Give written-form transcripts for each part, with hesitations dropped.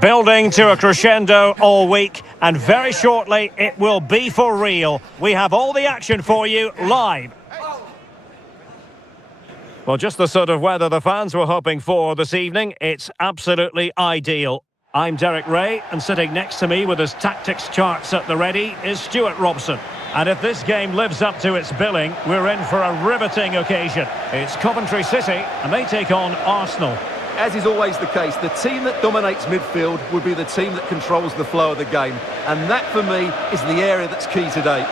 Building to a crescendo all week, and very shortly it will be for real. We have all the action for you live. Well, just the sort of weather the fans were hoping for this evening. It's absolutely ideal. I'm Derek Ray, and sitting next to me with his tactics charts at the ready is Stuart Robson. And if this game lives up to its billing, we're in for a riveting occasion. It's Coventry City, and they take on Arsenal. As is always the case, the team that dominates midfield would be the team that controls the flow of the game. And that, for me, is the area that's key today.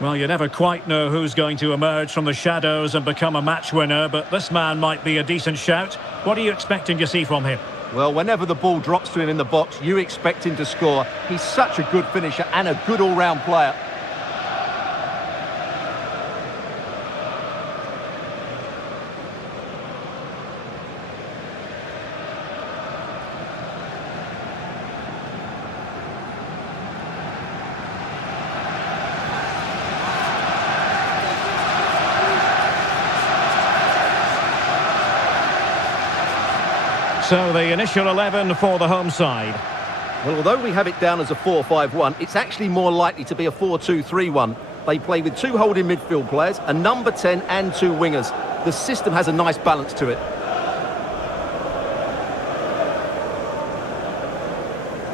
Well, you never quite know who's going to emerge from the shadows and become a match winner, but this man might be a decent shout. What are you expecting to see from him? Well, whenever the ball drops to him in the box, you expect him to score. He's such a good finisher and a good all-round player. So the initial 11 for the home side. Well, although we have it down as a 4-5-1, it's actually more likely to be a 4-2-3-1. They play with two holding midfield players, a number 10 and two wingers. The system has a nice balance to it.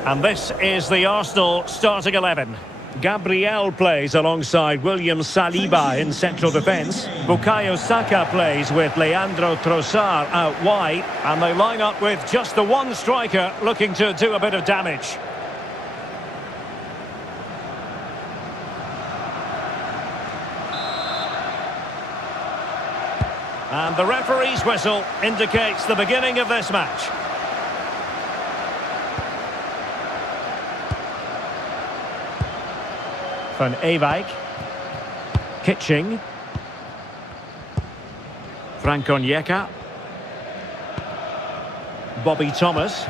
And this is the Arsenal starting 11. Gabriel plays alongside William Saliba in central defence. Bukayo Saka plays with Leandro Trossard out wide. And they line up with just the one striker looking to do a bit of damage. And the referee's whistle indicates the beginning of this match. Van Ewijk, Kitching, Frank Onyeka, Bobby Thomas,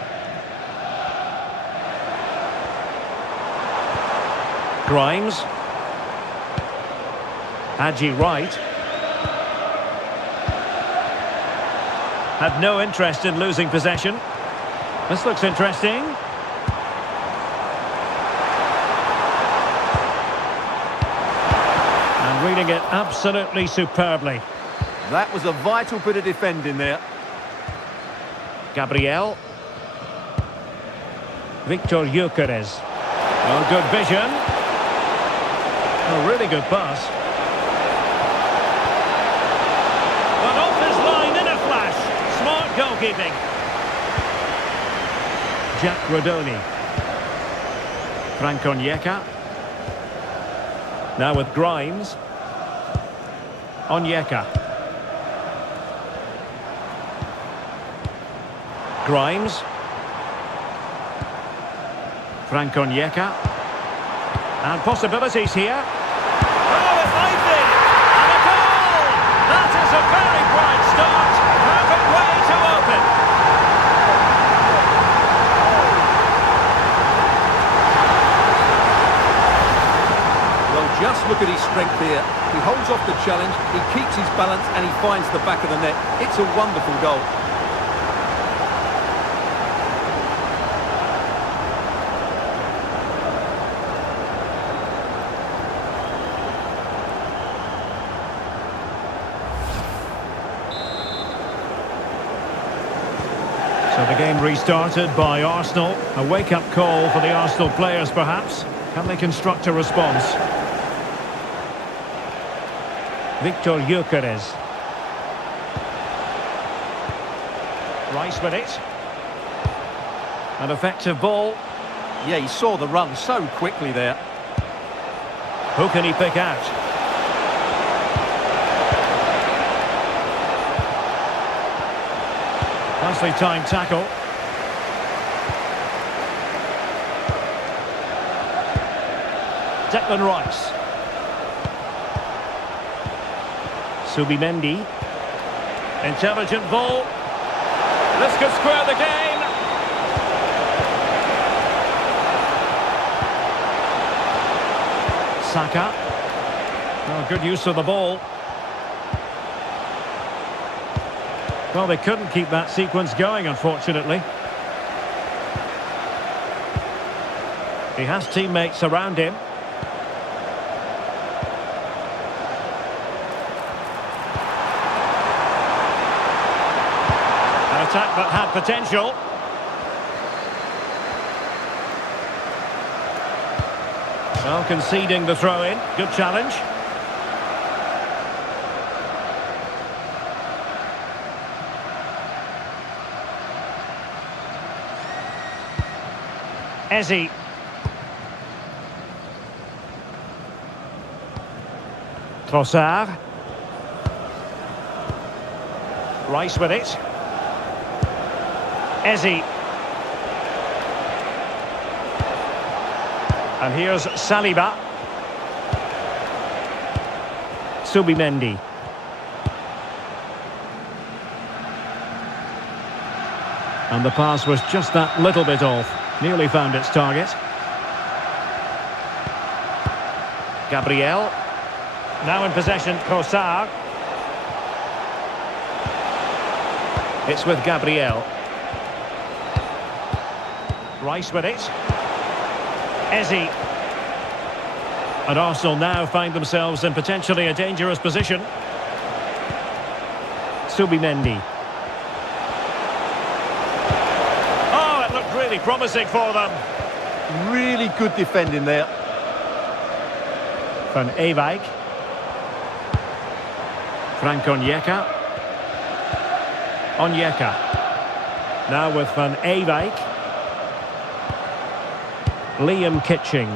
Grimes, Haji Wright. Had no interest in losing possession. This looks interesting. Reading it absolutely superbly. That was a vital bit of defending there. Gabriel. Victor Gyökeres. Oh, good vision. A really good pass. But off his line in a flash. Smart goalkeeping. Jack Rudoni. Frank Onyeka. Now with Grimes. Onyeka. Grimes. Frank Onyeka. And possibilities here. Oh, it might be! And a goal! That is a very bright start. Perfect way to open. Well, just look at his strength here. He holds off the challenge, he keeps his balance and he finds the back of the net. It's a wonderful goal. So the game restarted by Arsenal. A wake-up call for the Arsenal players, perhaps. Can they construct a response? Victor Gyökeres. Rice with it. An effective ball. Yeah, he saw the run so quickly there. Who can he pick out? Nicely timed tackle. Declan Rice. Subimendi. Intelligent ball. This could square the game. Saka. Oh, good use of the ball. Well, they couldn't keep that sequence going, unfortunately. He has teammates around him. An attack that had potential. Well, conceding the throw-in. Good challenge. Eze. Trossard. Rice with it. Eze. And here's Saliba. Subimendi. And the pass was just that little bit off. Nearly found its target. Gabriel. Now in possession, Trossard. It's with Gabriel. Rice with it. Eze. And Arsenal now find themselves in potentially a dangerous position. Subimendi. Oh, it looked really promising for them. Really good defending there. Van Ewijk. Frank Onyeka. Onyeka. Now with Van Ewijk. Liam Kitching.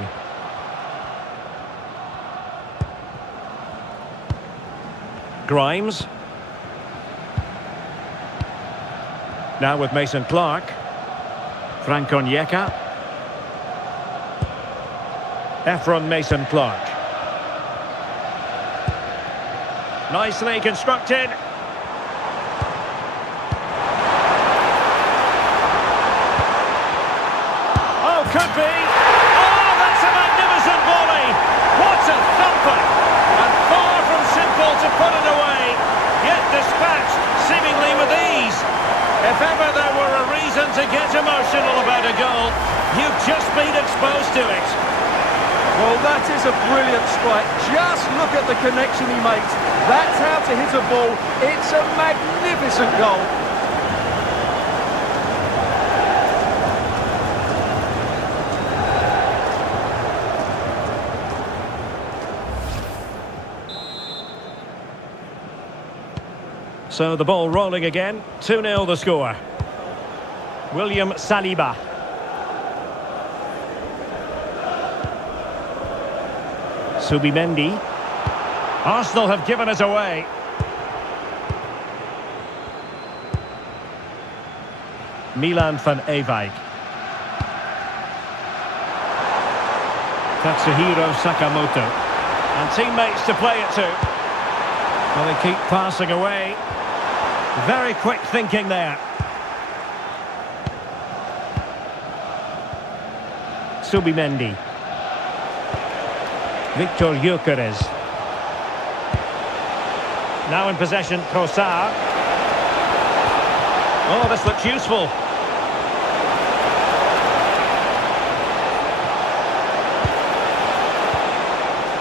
Grimes. Now with Mason Clark. Frank Onyeka. Efron Mason Clark. Nicely constructed. Oh, could be. Oh, that's a magnificent volley. What a thumper. And far from simple to put it away. Yet dispatched, seemingly with ease. If ever there were a reason to get emotional about a goal, you've just been exposed to it. Well, that is a brilliant strike. Just look at the connection he makes. That's how to hit a ball. It's a magnificent goal. So the ball rolling again. 2-0 the score. William Saliba. Subimendi. Arsenal have given us away. Milan van Ewijk. Tatsuhiro Sakamoto. And teammates to play it to. Well, they keep passing away. Very quick thinking there. Subimendi. Victor Gyökeres. Now in possession, Trossard. Oh, this looks useful.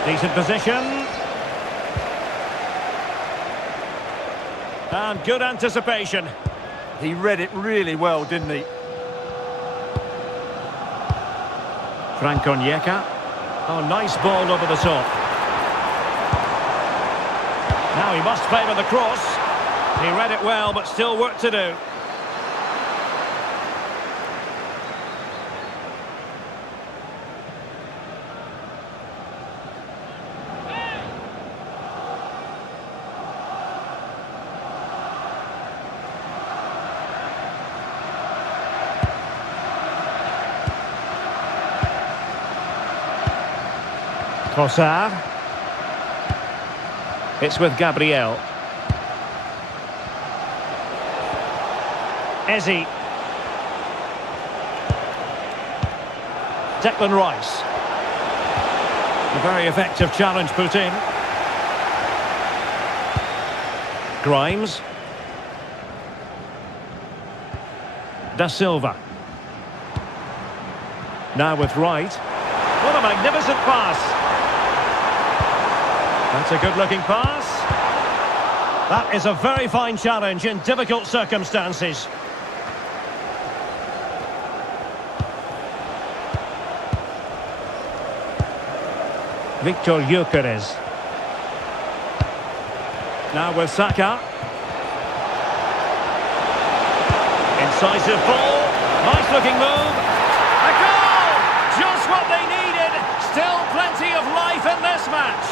Decent position. And good anticipation. He read it really well, didn't he? Frank Onyeka. Oh, nice ball over the top. Now he must favour the cross. He read it well, but still work to do. Trossard. It's with Gabriel. Eze. Declan Rice. A very effective challenge put in. Grimes. Da Silva. Now with Wright. What a magnificent pass. That's a good-looking pass. That is a very fine challenge in difficult circumstances. Victor Gyökeres. Now with Saka. Incisive ball. Nice looking move. A goal! Just what they needed. Still plenty of life in this match.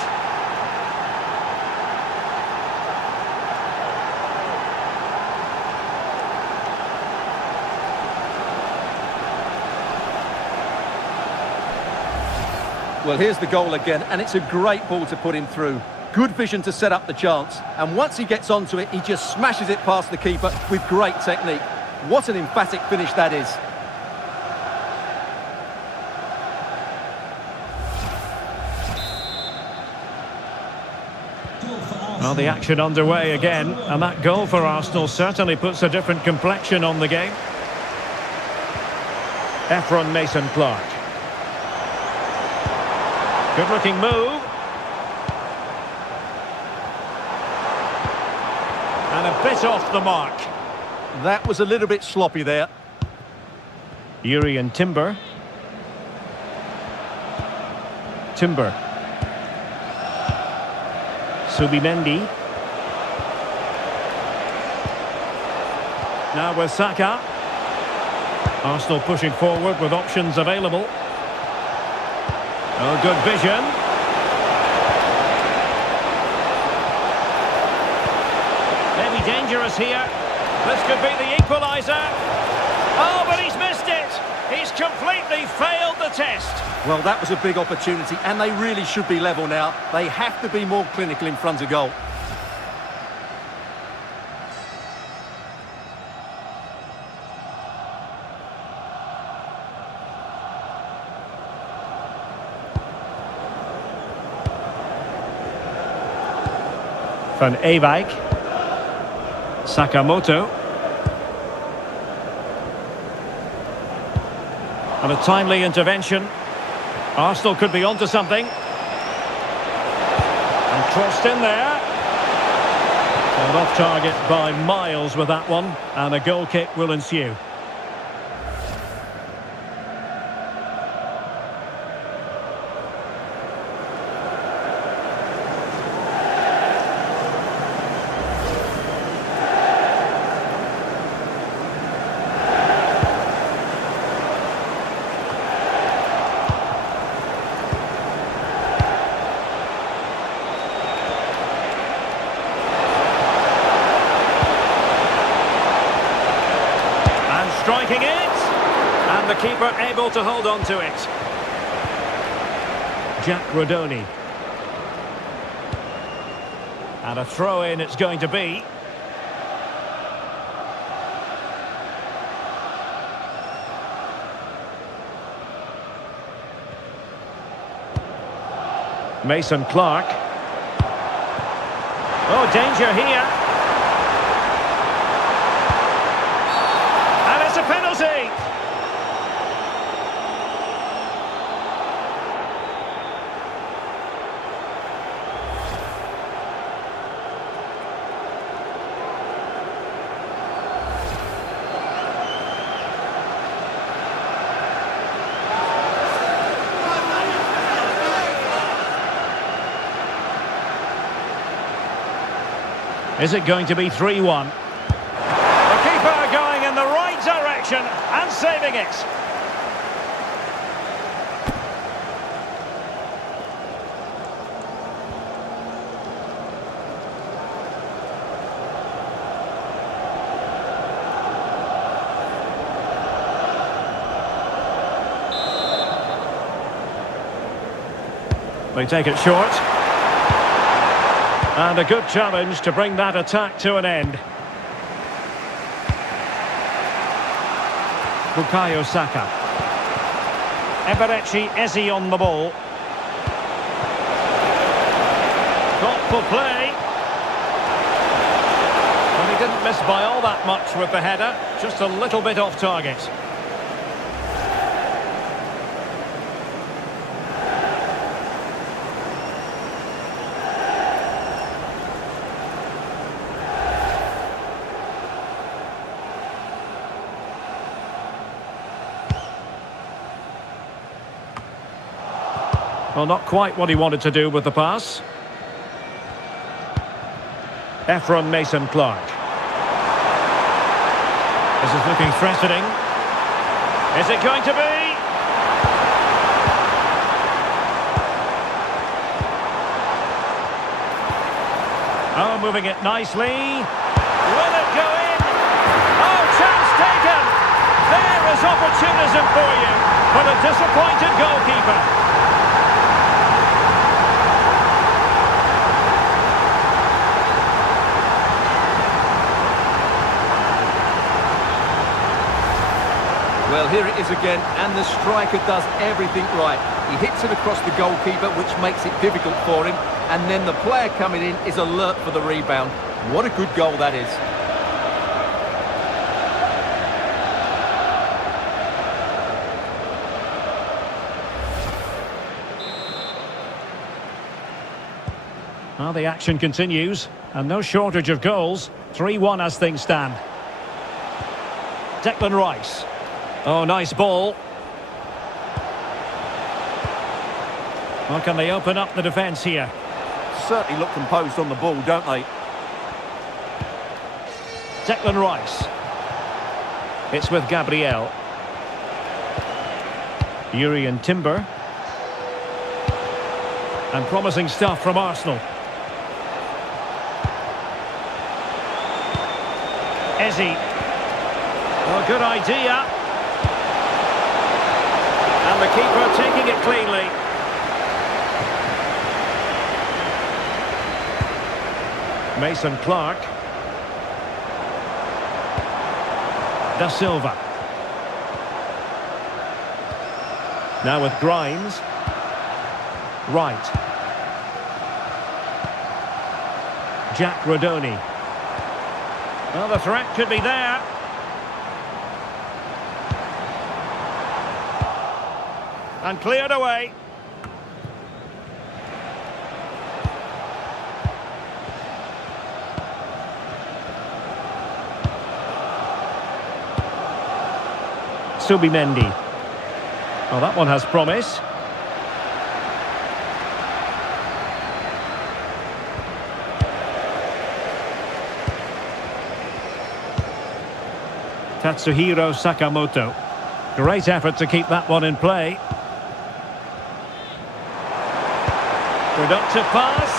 Well, here's the goal again, and it's a great ball to put him through. Good vision to set up the chance, and once he gets onto it, he just smashes it past the keeper with great technique. What an emphatic finish that is. Well, the action underway again, and that goal for Arsenal certainly puts a different complexion on the game. Efron Mason-Clark. Good-looking move. And a bit off the mark. That was a little bit sloppy there. Urian Timber. Timber. Subimendi. Now with Saka. Arsenal pushing forward with options available. Oh, good vision. Maybe dangerous here. This could be the equaliser. Oh, but he's missed it. He's completely failed the test. Well, that was a big opportunity, and they really should be level now. They have to be more clinical in front of goal. Van Ewijk. Sakamoto. And a timely intervention. Arsenal could be onto something. And crossed in there. And off target by miles with that one. And a goal kick will ensue. Striking it, and the keeper able to hold on to it. Jack Rudoni. And a throw-in it's going to be. Mason-Clark. Oh, danger here. It's a penalty. Is it going to be 3-1? Going in the right direction and saving it. They take it short. And a good challenge to bring that attack to an end. Bukayo Saka. Eberechi Eze on the ball. Thoughtful play. Well, he didn't miss by all that much with the header. Just a little bit off target. Well, not quite what he wanted to do with the pass. Ephron Mason-Clark. This is looking threatening. Is it going to be? Oh, moving it nicely. Will it go in? Oh, chance taken! There is opportunism for you, but a disappointed goalkeeper. Well, here it is again, and the striker does everything right. He hits it across the goalkeeper, which makes it difficult for him, and then the player coming in is alert for the rebound. What a good goal that is. Well, the action continues, and no shortage of goals. 3-1 as things stand. Declan Rice. Oh, nice ball. Well, can they open up the defence here? Certainly look composed on the ball, don't they? Declan Rice. It's with Gabriel. Urian Timber. And promising stuff from Arsenal. Eze. Oh, good idea. And the keeper taking it cleanly. Mason-Clark. Da Silva. Now with Grimes. Right. Jack Rudoni. Well, the threat could be there. And cleared away. Subimendi. Oh, that one has promise. Tatsuhiro Sakamoto. Great effort to keep that one in play. Productive pass.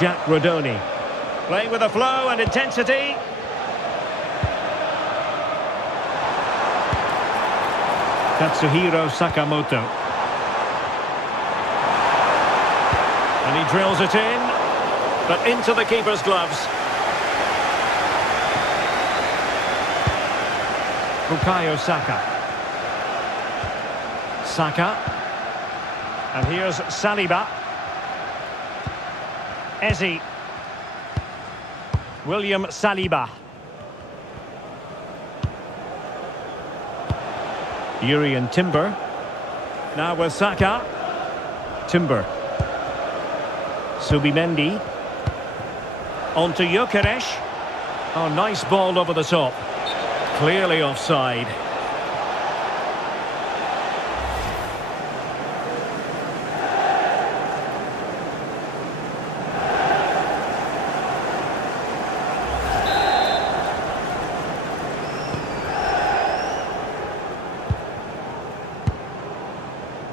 Jack Rudoni. Playing with a flow and intensity. Tatsuhiro Sakamoto. And he drills it in, but into the keeper's gloves. Bukayo Saka. Saka. And here's Saliba. Eze. William Saliba. Urian Timber. Now with Saka. Timber. Subimendi. On to Gyökeres. Oh, nice ball over the top. Clearly offside.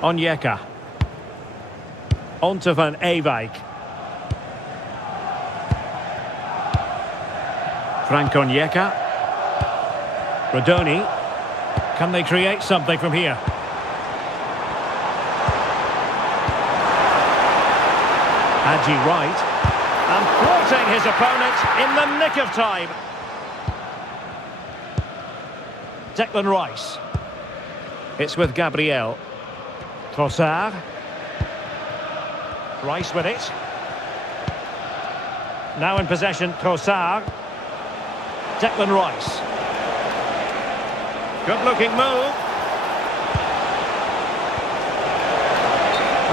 Onyeka. On to Van Ewijk. Frank Onyeka. Rudoni. Can they create something from here? Haji Wright. And thwarting his opponent in the nick of time. Declan Rice. It's with Gabriel. Trossard. Rice with it. Now in possession, Trossard. Declan Rice. Good looking move.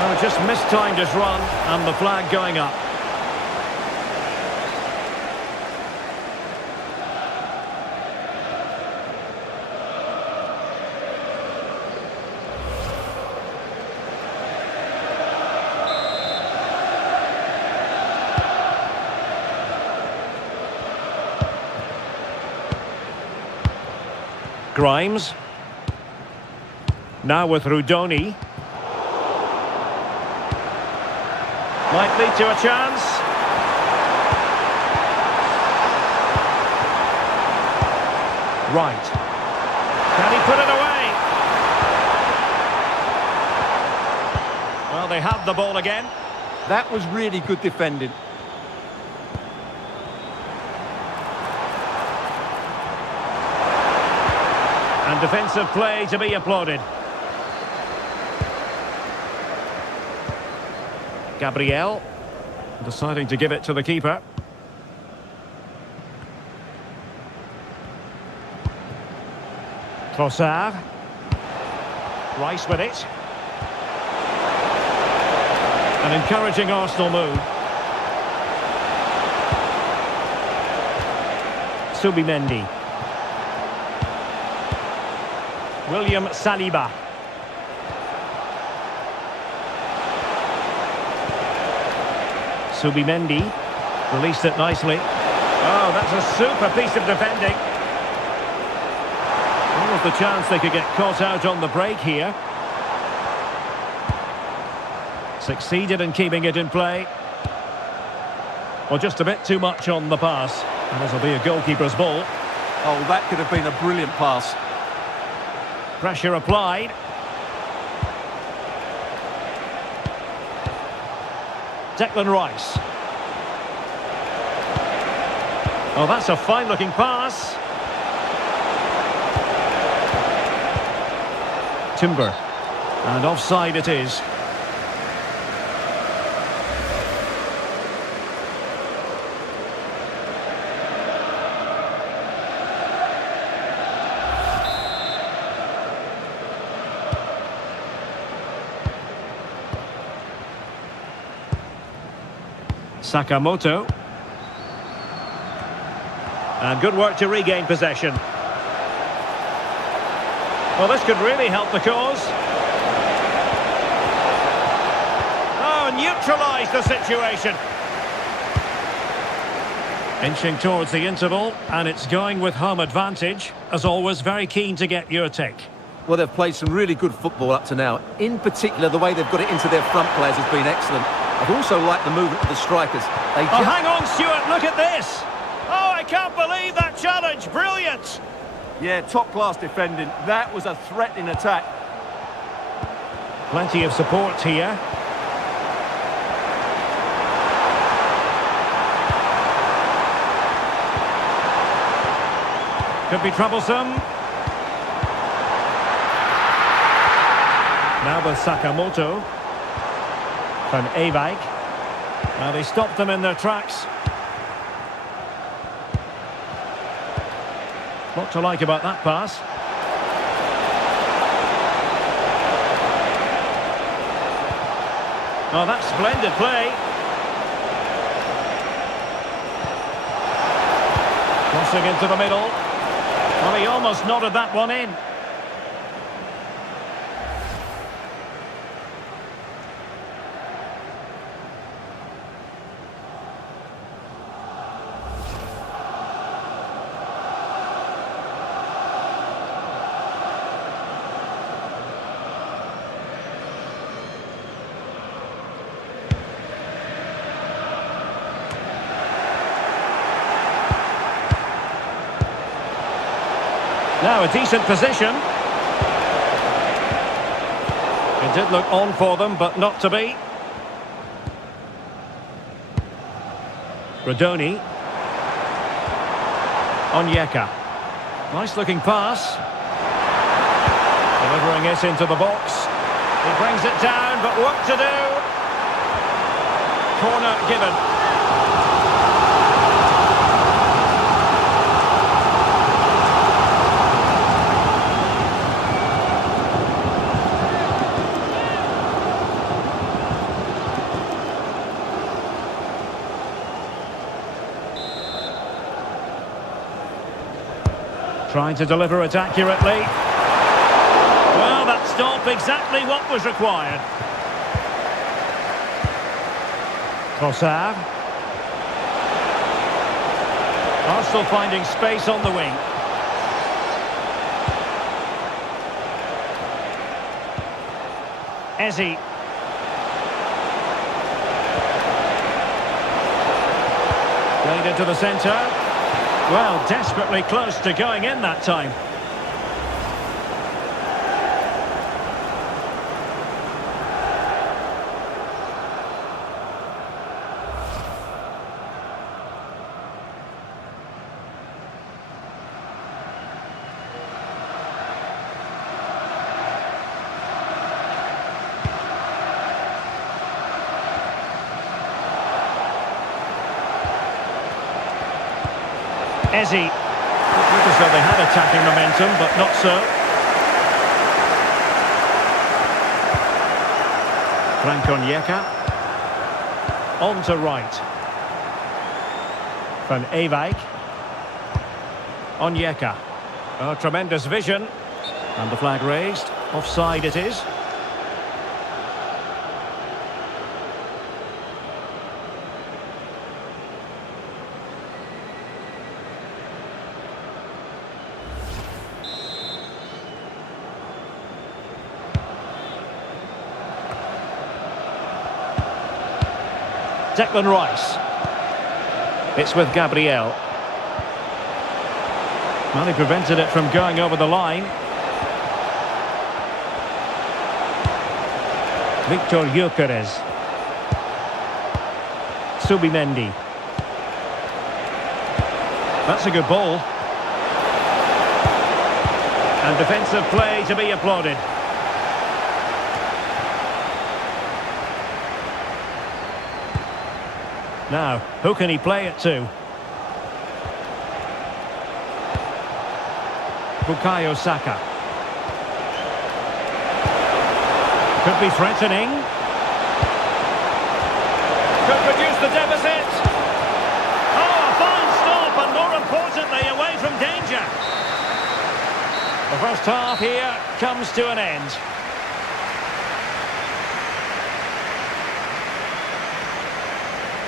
Oh, just mistimed his run and the flag going up. Grimes. Now with Rudoni. Might lead to a chance. Right. Can he put it away? Well, they have the ball again. That was really good defending. And defensive play to be applauded. Gabriel deciding to give it to the keeper. Trossard. Rice with it. An encouraging Arsenal move. Subimendi. William Saliba. Subimendi released it nicely. Oh, that's a super piece of defending. What was the chance they could get caught out on the break here? Succeeded in keeping it in play. Well, just a bit too much on the pass. And this will be a goalkeeper's ball. Oh, that could have been a brilliant pass. Pressure applied. Declan Rice. Oh, that's a fine-looking pass. Timber. And offside it is. Sakamoto. And good work to regain possession. Well, this could really help the cause. Oh, neutralise the situation. Inching towards the interval, and it's going with home advantage. As always, very keen to get your take. Well, they've played some really good football up to now. In particular, the way they've got it into their front players has been excellent. I've also liked the movement of the strikers. Oh, hang on, Stuart, look at this! Oh, I can't believe that challenge! Brilliant! Yeah, top-class defending. That was a threatening attack. Plenty of support here. Could be troublesome. Now with Sakamoto. Van Ewijk. Now they stopped them in their tracks. What to like about that pass? Oh, that's splendid play. Crossing into the middle. Well, he almost nodded that one in. Now a decent position. It did look on for them, but not to be. Rudoni. Onyeka. Nice looking pass. Delivering it into the box. He brings it down, but what to do? Corner given. Trying to deliver it accurately. Well, that stop exactly what was required. Trossard. Arsenal finding space on the wing. Eze. Played into the centre. Well, desperately close to going in that time. Eze. It looked as though they had attacking momentum, but not so. Frank Onyeka. On to right. Van Ewijk. Onyeka. Oh, tremendous vision. And the flag raised. Offside it is. Declan Rice. It's with Gabriel. Well, he prevented it from going over the line. Victor Gyökeres. Subimendi. That's a good ball. And defensive play to be applauded. Now, who can he play it to? Bukayo Saka. Could be threatening. Could reduce the deficit. Oh, a fine stop, and more importantly, away from danger. The first half here comes to an end.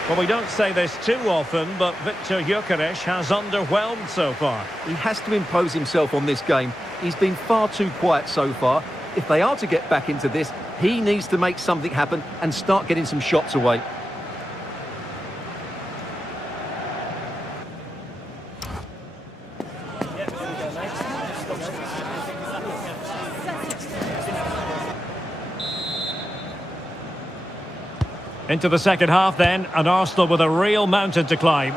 Well, we don't say this too often, but Victor Gyökeres has underwhelmed so far. He has to impose himself on this game. He's been far too quiet so far. If they are to get back into this, he needs to make something happen and start getting some shots away. Into the second half then, and Arsenal with a real mountain to climb.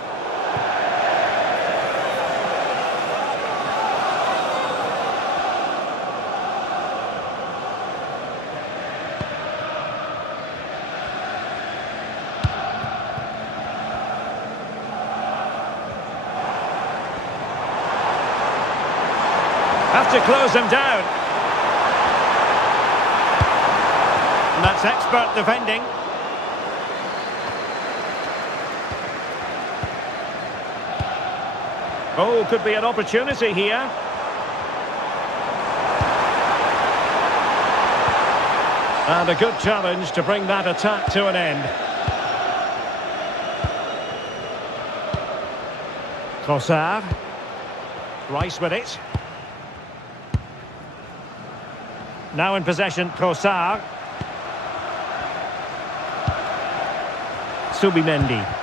Have to close him down. And that's expert defending. Oh, could be an opportunity here. And a good challenge to bring that attack to an end. Trossard. Rice with it. Now in possession, Trossard. Subimendi.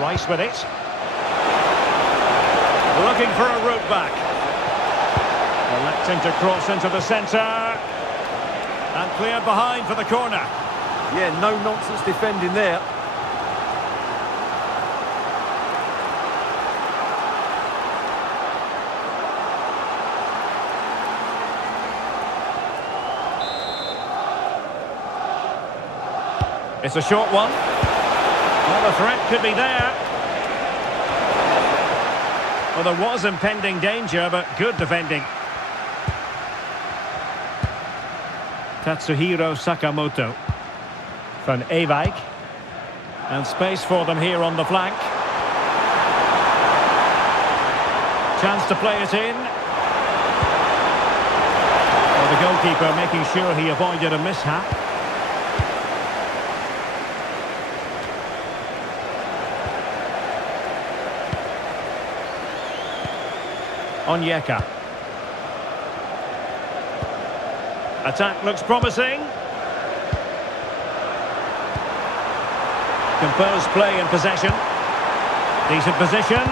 Rice with it. Looking for a route back. Electing to cross into the centre. And cleared behind for the corner. Yeah, no nonsense defending there. It's a short one. Well, the threat could be there. Well, there was impending danger, but good defending. Tatsuhiro Sakamoto. Van Ewijk. And space for them here on the flank. Chance to play it in. Well, the goalkeeper making sure he avoided a mishap. Onyeka. Attack looks promising. Composed play in possession. Decent position.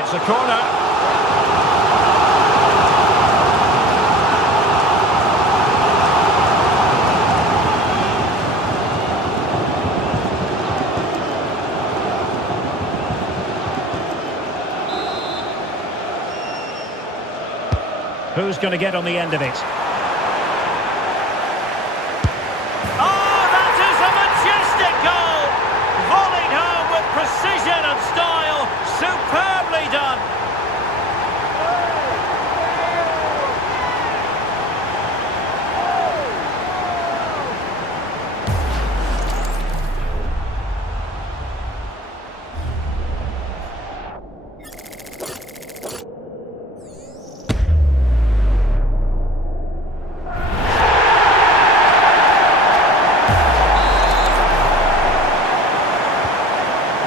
It's a corner. Who's going to get on the end of it? Oh, that is a majestic goal! Volleyed home with precision and style. Superbly done.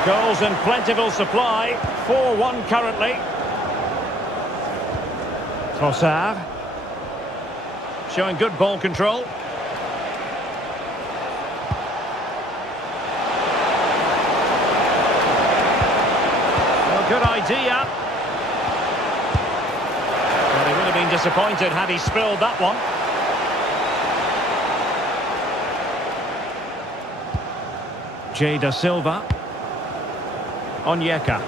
Goals in plentiful supply. 4-1 currently. Trossard. Showing good ball control. Well, good idea. Well, he would have been disappointed had he spilled that one. J. Da Silva. Onyeka.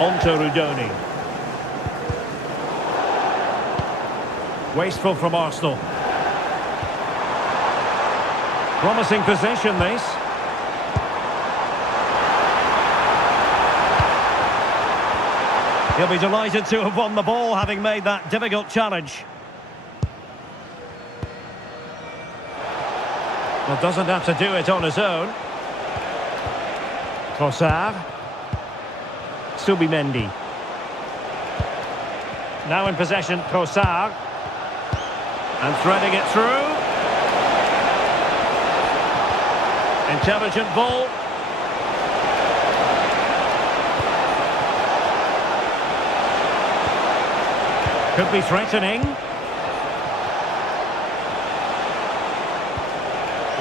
On to Rudoni. Wasteful from Arsenal. Promising possession, this. He'll be delighted to have won the ball, having made that difficult challenge. Well, doesn't have to do it on his own. Trossard. Subimendi. Now in possession, Trossard. And threading it through. Intelligent ball. Could be threatening.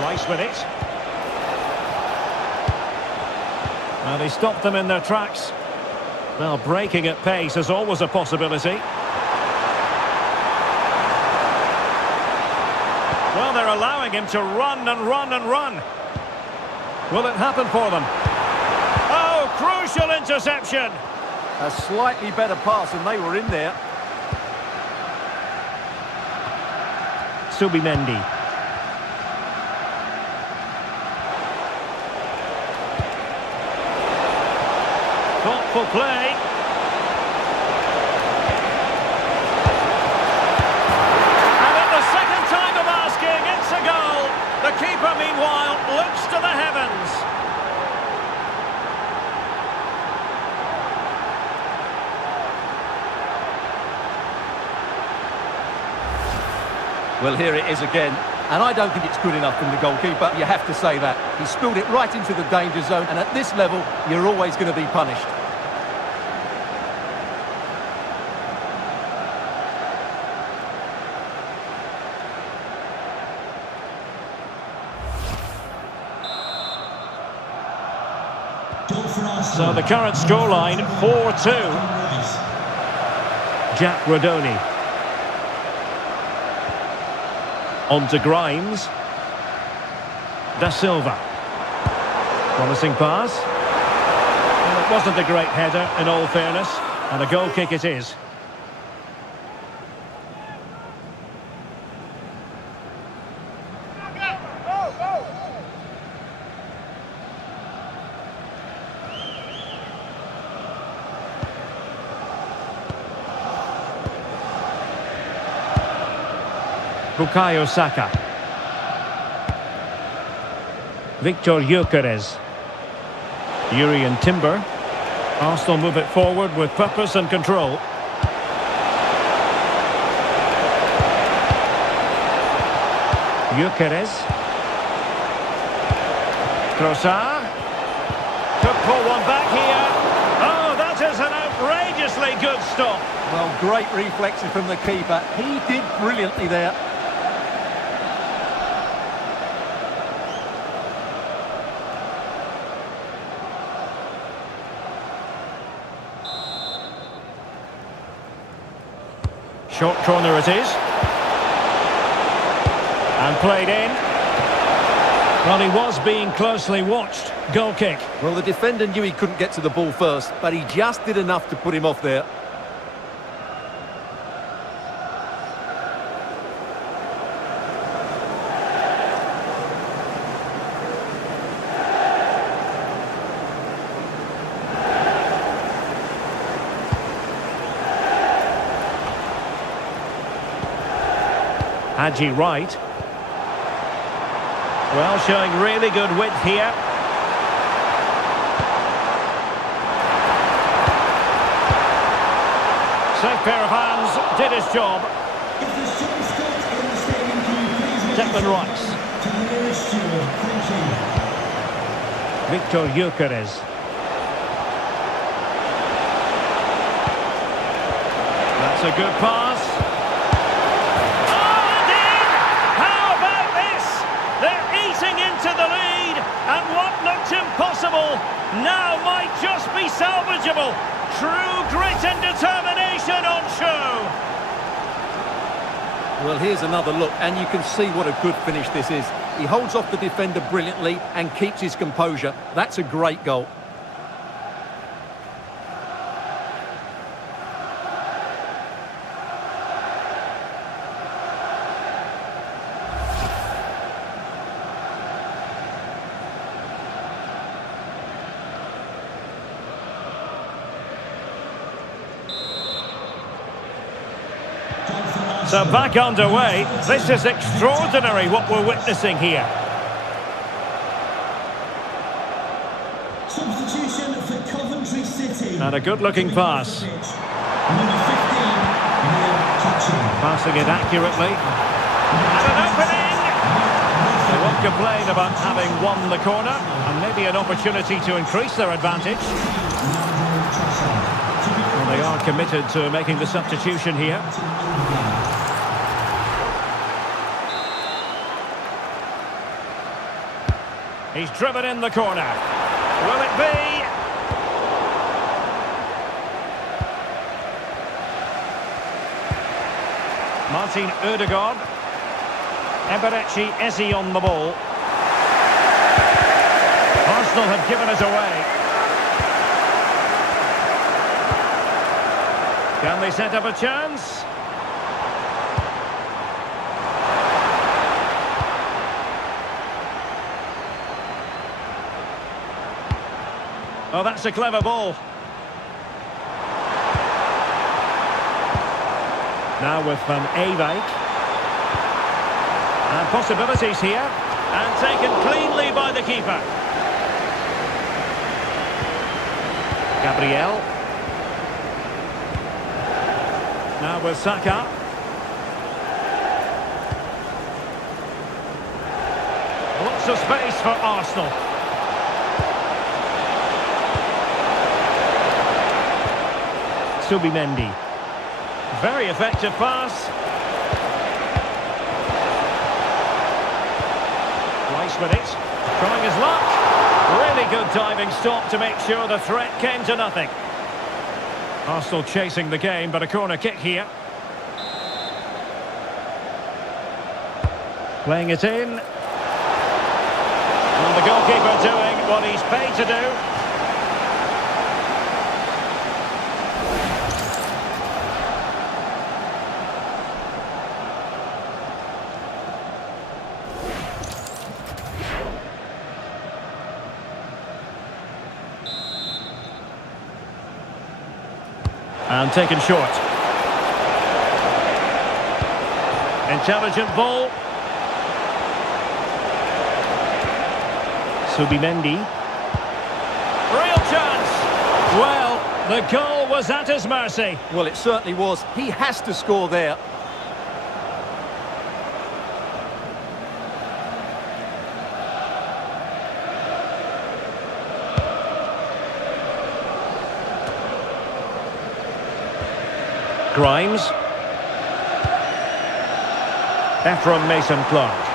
Rice with it. Well, they stopped them in their tracks. Well, breaking at pace is always a possibility. Well, they're allowing him to run and run and run. Will it happen for them? Oh, crucial interception! A slightly better pass and they were in there. Subimendi. Thoughtful play. And at the second time of asking, it's a goal. The keeper, meanwhile, looks to the heavens. Well, here it is again. And I don't think it's good enough from the goalkeeper. You have to say that. He spilled it right into the danger zone. And at this level, you're always going to be punished. So the current scoreline, 4-2. Jack Rudoni. On to Grimes. Da Silva. Promising pass. Well, it wasn't a great header, in all fairness, and a goal kick it is. Bukayo Saka. Victor Gyökeres. Yuri and Timber. Arsenal move it forward with purpose and control. Gyökeres. Trossard. Could pull one back here. Oh, that is an outrageously good stop. Well, great reflexes from the keeper. He did brilliantly there. Short corner it is. And played in. Well, he was being closely watched. Goal kick. Well, the defender knew he couldn't get to the ball first, but he just did enough to put him off there. Haji Wright. Well, showing really good width here. Safe pair of hands, did his job. Declan Rice. Victor Gyökeres. That's a good pass. Into the lead, and what looked impossible now might just be salvageable. True grit and determination on show. Well, here's another look, and you can see what a good finish this is. He holds off the defender brilliantly and keeps his composure. That's a great goal. So back underway. This is extraordinary what we're witnessing here. Substitution for Coventry City. And a good-looking pass. Number 15, Kitching. Passing it accurately. And an opening! They won't complain about having won the corner, and maybe an opportunity to increase their advantage. Well, they are committed to making the substitution here. He's driven in the corner. Will it be? Martin Ødegaard. Eberechi Eze on the ball. Arsenal have given it away. Can they set up a chance? Oh, that's a clever ball. Now with Van Ewijk. And possibilities here. And taken cleanly by the keeper. Gabriel. Now with Saka. Lots of space for Arsenal. Subimendi. Very effective pass. Rice with it. Trying his luck. Really good diving stop to make sure the threat came to nothing. Arsenal chasing the game, but a corner kick here. Playing it in. And the goalkeeper doing what he's paid to do. And taken short. Intelligent ball. Subimendi. Real chance. Well, the goal was at his mercy. Well, it certainly was. He has to score there. Grimes. Ephraim Mason-Clark.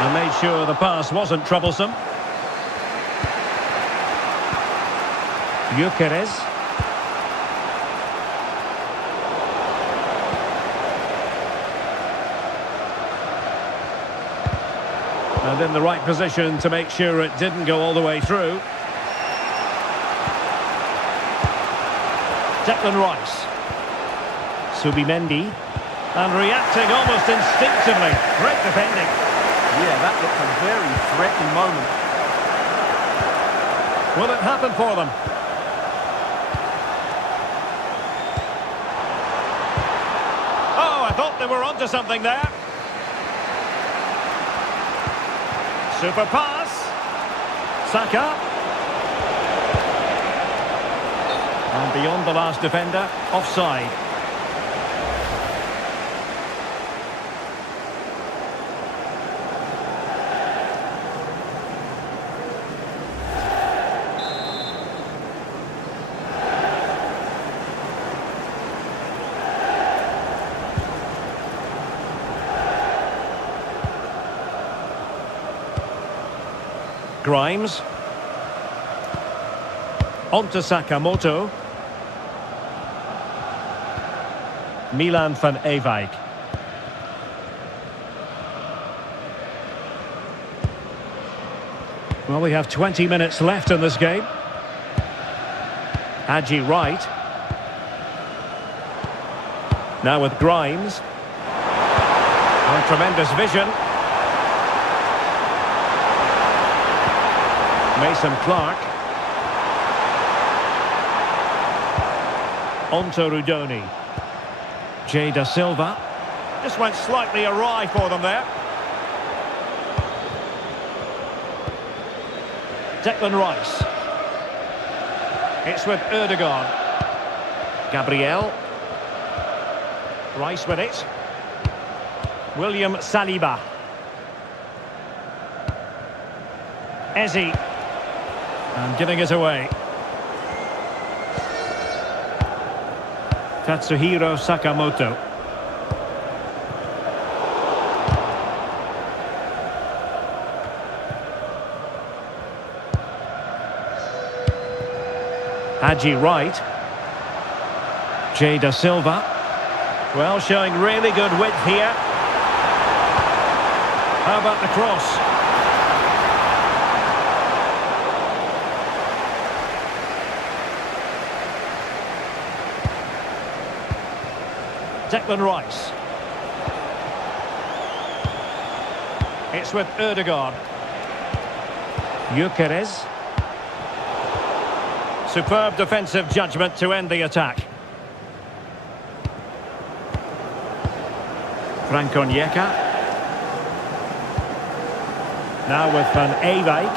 And made sure the pass wasn't troublesome. Eccles. And in the right position to make sure it didn't go all the way through. Declan Rice. Subimendi. And reacting almost instinctively. Great defending. Yeah, that looked a very threatening moment. Will it happen for them? Oh, I thought they were onto something there. Super pass. Saka. And beyond the last defender, offside. Grimes. On to Sakamoto. Milan van Ewijk. Well, we have 20 minutes left in this game. Haji Wright. Now with Grimes. Oh, tremendous vision. Mason-Clark. On to Rudoni. Jay Da Silva. Just went slightly awry for them there. Declan Rice. It's with Erdogan. Gabriel. Rice with it. William Saliba. Eze. And giving it away. Tatsuhiro Sakamoto. Haji Wright. Jay Da Silva. Well, showing really good width here. How about the cross? Declan Rice. It's with Erdogan. Eccles. Superb defensive judgment to end the attack. Franco Onyeka. Now with Van Ewijk.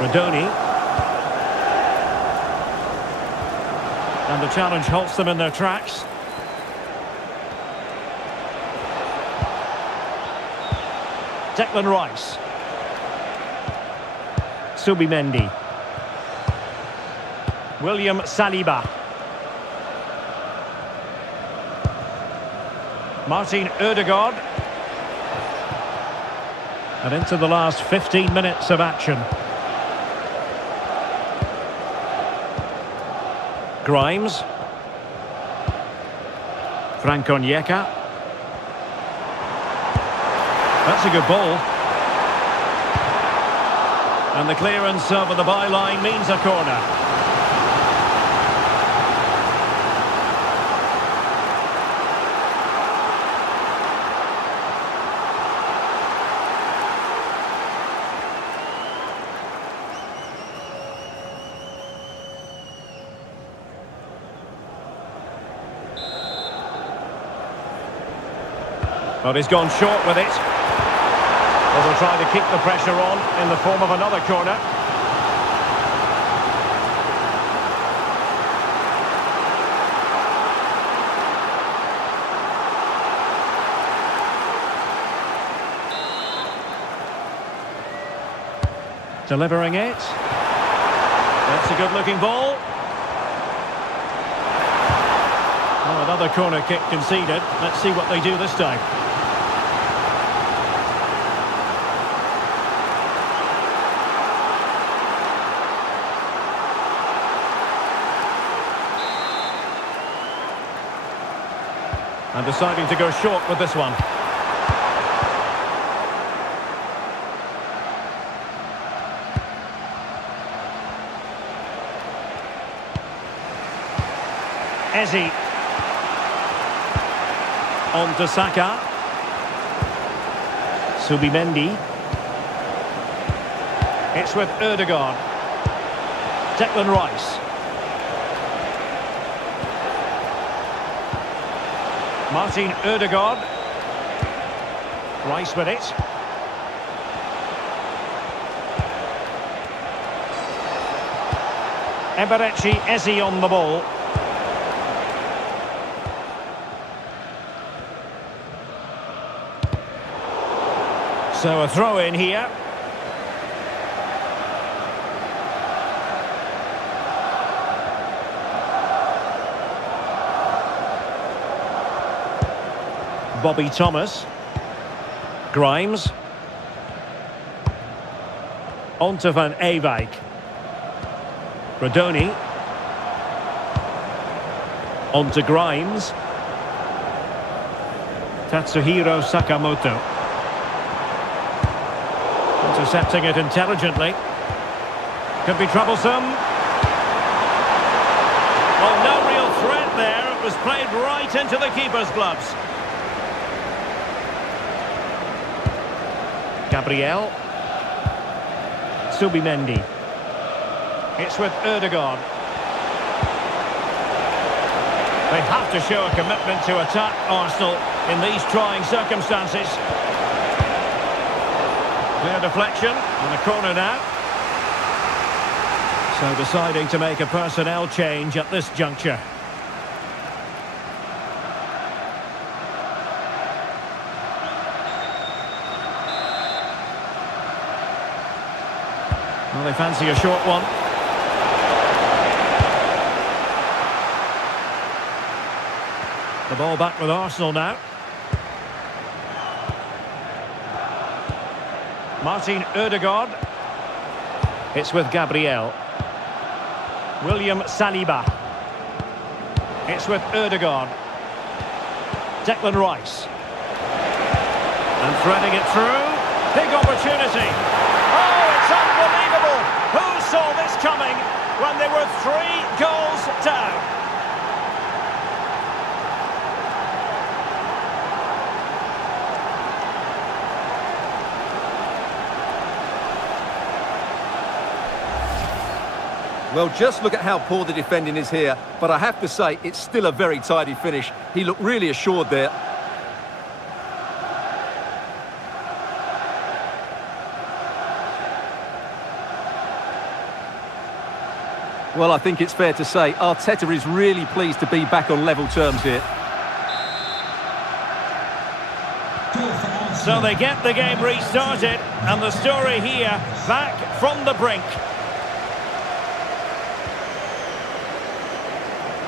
Rudoni. And the challenge halts them in their tracks. Declan Rice. Subimendi. William Saliba. Martin Ødegaard. And into the last 15 minutes of action. Grimes. Franconieka. That's a good ball. And the clearance over the byline means a corner. But he's gone short with it. Well, they'll try to keep the pressure on in the form of another corner. Delivering it. That's a good-looking ball. Oh, another corner kick conceded. Let's see what they do this time. And deciding to go short with this one. Eze. On to Saka. Subimendi. It's with Ødegaard. Declan Rice. Martin Ødegaard. Rice with it. Eberechi Eze on the ball. So a throw in here. Bobby Thomas. Grimes. On to Van Ewijk. Rudoni. On to Grimes. Tatsuhiro Sakamoto. Intercepting it intelligently. Could be troublesome. Well, no real threat there. It was played right into the keeper's gloves. Gabriel. Subimendi. It's with Ødegaard. They have to show a commitment to attack Arsenal in these trying circumstances. Clear deflection and a corner now. So deciding to make a personnel change at this juncture. Well, they fancy a short one. The ball back with Arsenal now. Martin Ødegaard. It's with Gabriel. William Saliba. It's with Ødegaard. Declan Rice. And threading it through. Big opportunity. Oh, it's unbelievable. Who saw this coming when they were 3 goals down? Well, just look at how poor the defending is here. But I have to say, it's still a very tidy finish. He looked really assured there. Well, I think it's fair to say Arteta is really pleased to be back on level terms here. So they get the game restarted, and the story here, back from the brink.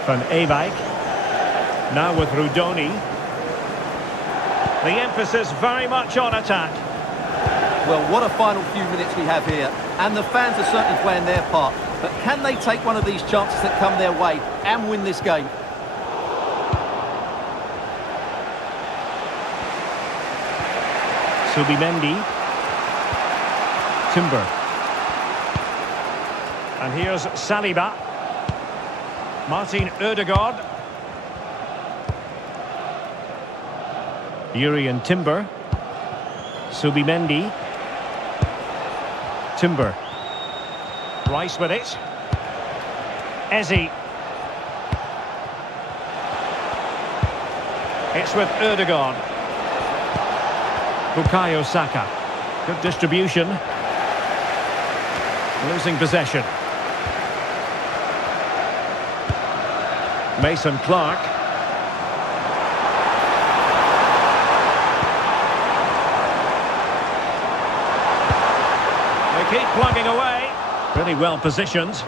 Van Ewijk. Now with Rudoni. The emphasis very much on attack. Well, what a final few minutes we have here. And the fans are certainly playing their part. But can they take one of these chances that come their way and win this game? Subimendi. Timber. And here's Saliba. Martin Ødegaard. Jurriën Timber. Subimendi. Timber. Rice with it. Eze. It's with Ødegaard. Bukayo Saka. Good distribution. Losing possession. Mason Clark. They keep plugging away. Really well positioned.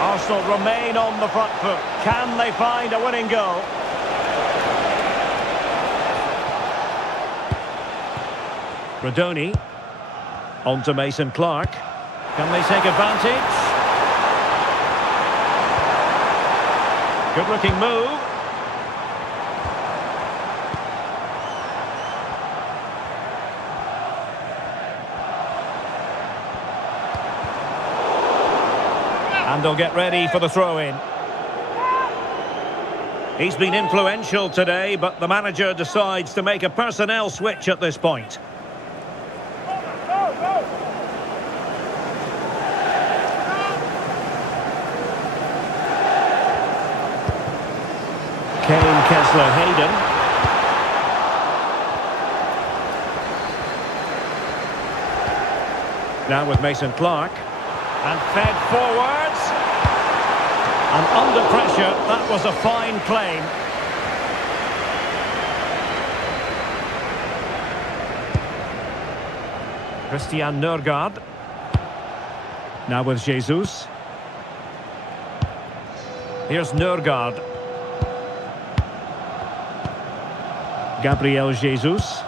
Arsenal remain on the front foot. Can they find a winning goal? Rudoni. On to Mason Clark. Can they take advantage? Good looking move. And they'll get ready for the throw-in. He's been influential today, but the manager decides to make a personnel switch at this point. Kane, Kessler, Hayden. Now with Mason Clark. And fed forwards. And under pressure, that was a fine claim. Christian Nørgaard. Now with Jesus. Here's Nørgaard. Gabriel Jesus.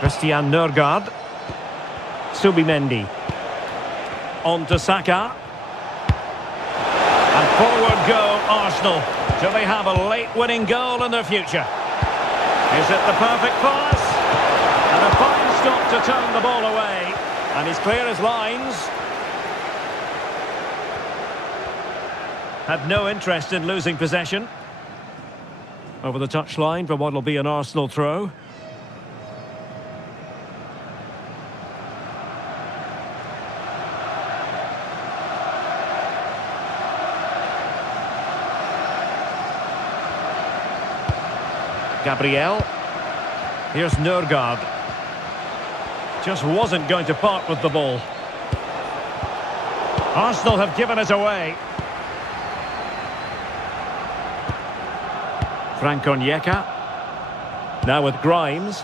Christian Nørgaard. Subimendi. On to Saka. And forward go Arsenal. Do they have a late winning goal in their future? Is it the perfect pass? And a fine stop to turn the ball away. And he's clear as lines. Had no interest in losing possession. Over the touchline for what will be an Arsenal throw. Gabriel. Here's Nørgaard. Just wasn't going to part with the ball. Arsenal have given it away. Frank Onyeka. Now with Grimes.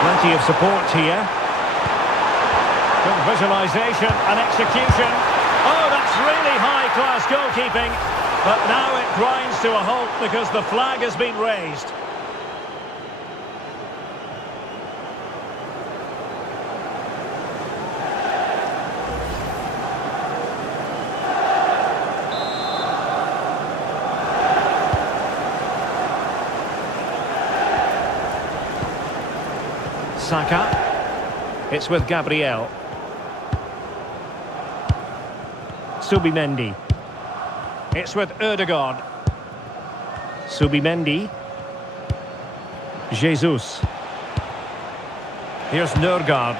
Plenty of support here. Good visualisation and execution. Oh, that's really high-class goalkeeping. But now it grinds to a halt because the flag has been raised. Saka. It's with Gabriel. Subimendi. It's with Ødegaard. Subimendi. Jesus. Here's Nørgaard.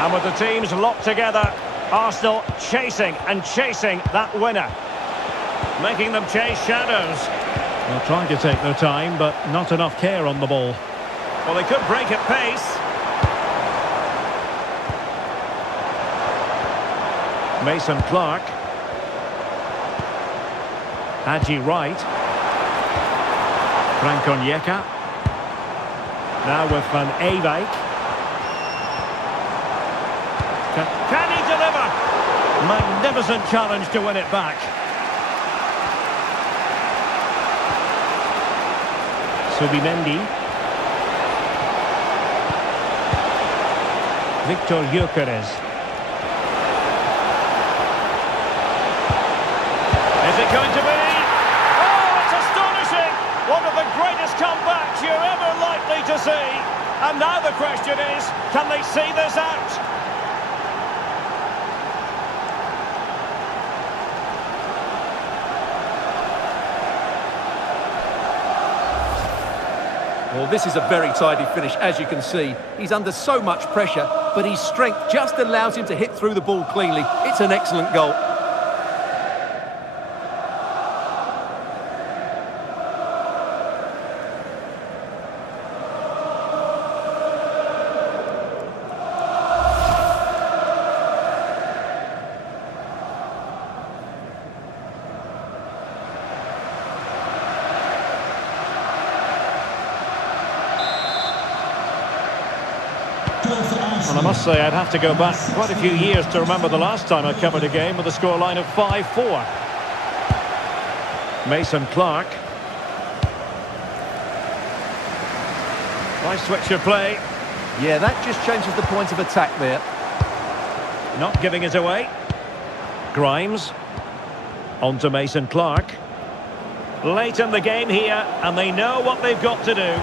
And with the teams locked together, Arsenal chasing and chasing that winner. Making them chase shadows. They're trying to take their time, but not enough care on the ball. Well, they could break at pace. Mason Clark. Haji Wright. Frank Onyeka. Now with Van Ewijk. Can he deliver? Magnificent challenge to win it back. Subimendi. Victor Gyökeres. Is it going to be? Oh, it's astonishing! One of the greatest comebacks you're ever likely to see. And now the question is, can they see this out? Well, this is a very tidy finish, as you can see. He's under so much pressure, but his strength just allows him to hit through the ball cleanly. It's an excellent goal. And I must say, I'd have to go back quite a few years to remember the last time I covered a game with a scoreline of 5-4. Mason Clark. Nice switch of play. Yeah, that just changes the point of attack there. Not giving it away. Grimes. On to Mason Clark. Late in the game here, and they know what they've got to do.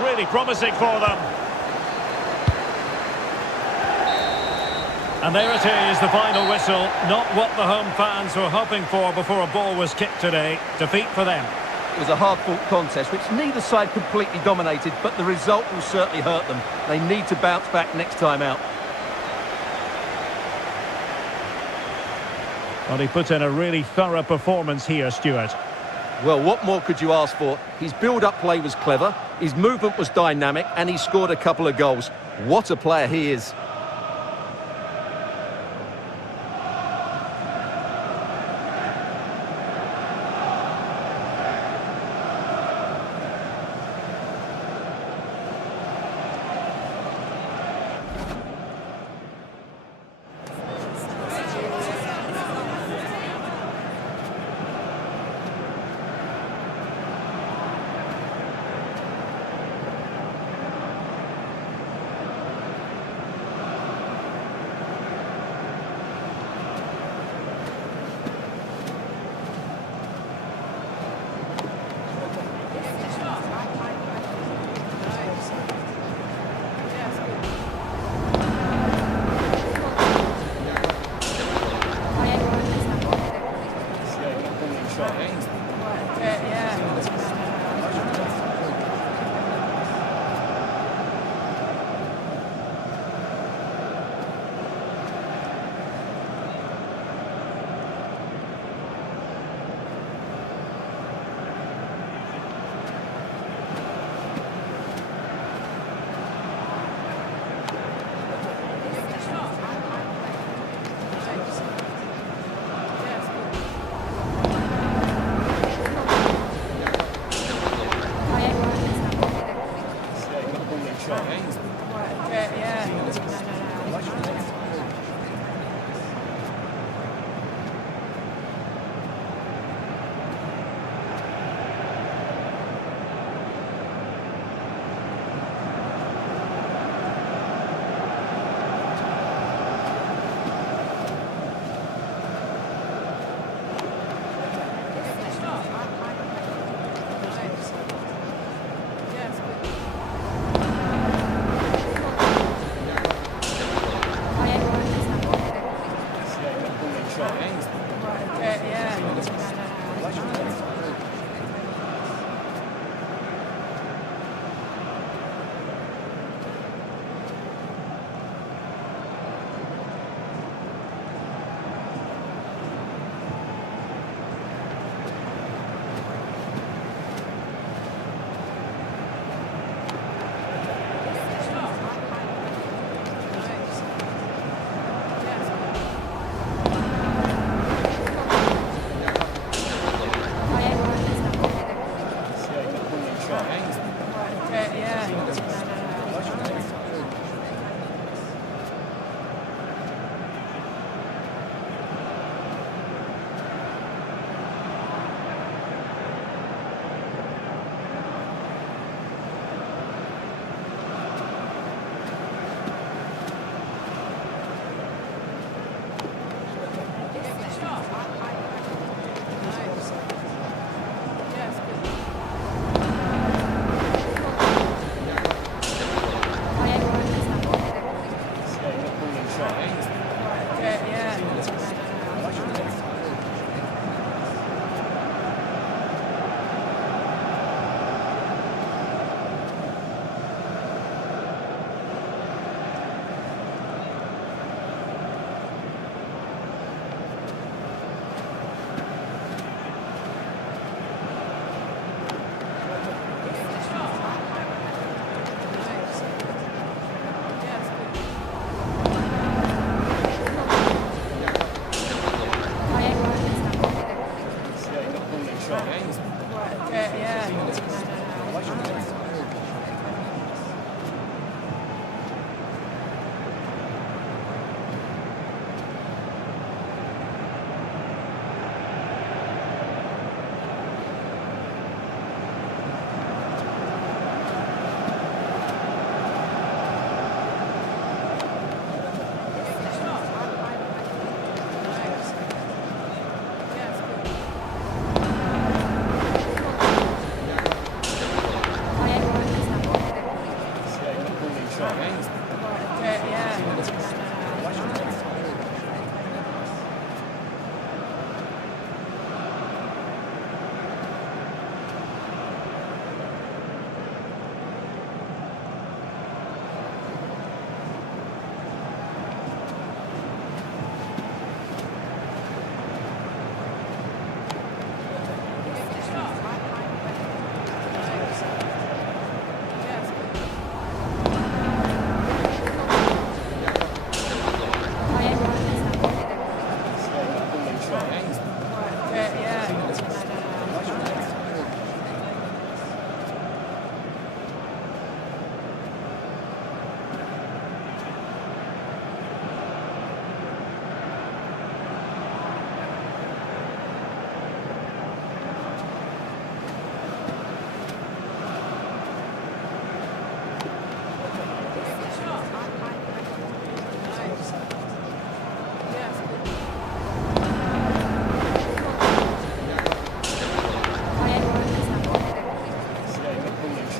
Really promising for them. And there it is, the final whistle. Not what the home fans were hoping for before a ball was kicked today. Defeat for them. It was a hard-fought contest, which neither side completely dominated, but the result will certainly hurt them. They need to bounce back next time out. Well, he put in a really thorough performance here, Stuart. Well, what more could you ask for? His build-up play was clever, his movement was dynamic, and he scored a couple of goals. What a player he is.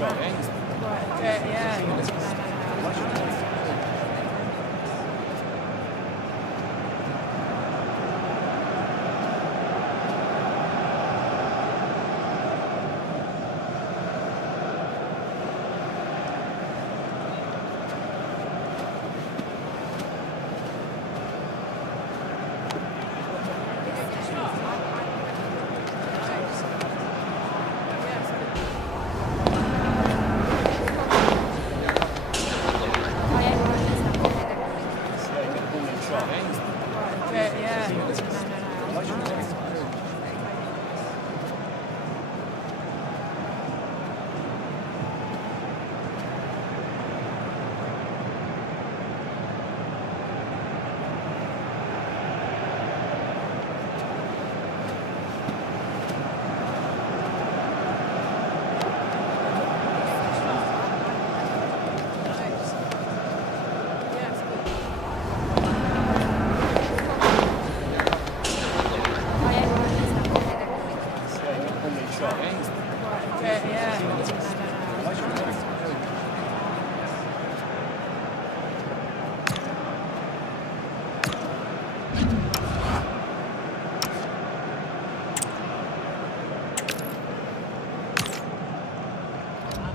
A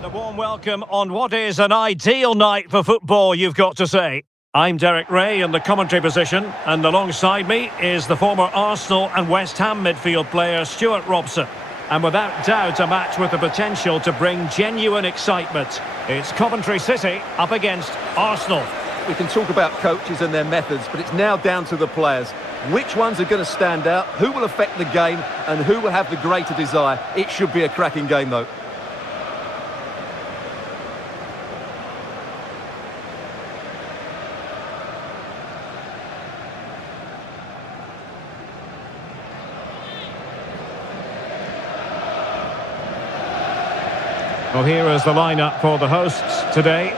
warm welcome on what is an ideal night for football, you've got to say. I'm Derek Ray in the commentary position, and alongside me is the former Arsenal and West Ham midfield player Stuart Robson. And without doubt a match with the potential to bring genuine excitement. It's Coventry City up against Arsenal. We can talk about coaches and their methods, but it's now down to the players. Which ones are going to stand out, who will affect the game, and who will have the greater desire. It should be a cracking game, though. Well, here is the lineup for the hosts today.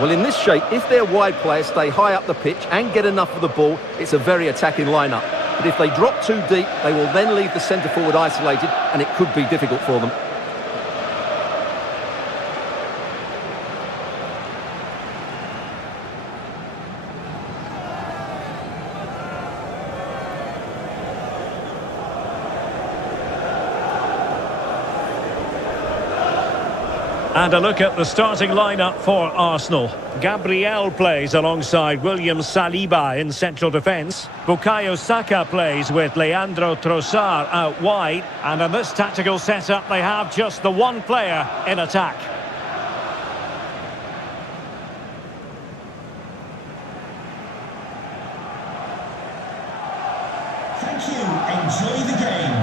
Well, in this shape, if their wide players stay high up the pitch and get enough of the ball, it's a very attacking lineup. But if they drop too deep, they will then leave the centre forward isolated, and it could be difficult for them. And a look at the starting lineup for Arsenal. Gabriel plays alongside William Saliba in central defence. Bukayo Saka plays with Leandro Trossard out wide. And in this tactical setup, they have just the one player in attack. Thank you. Enjoy the game.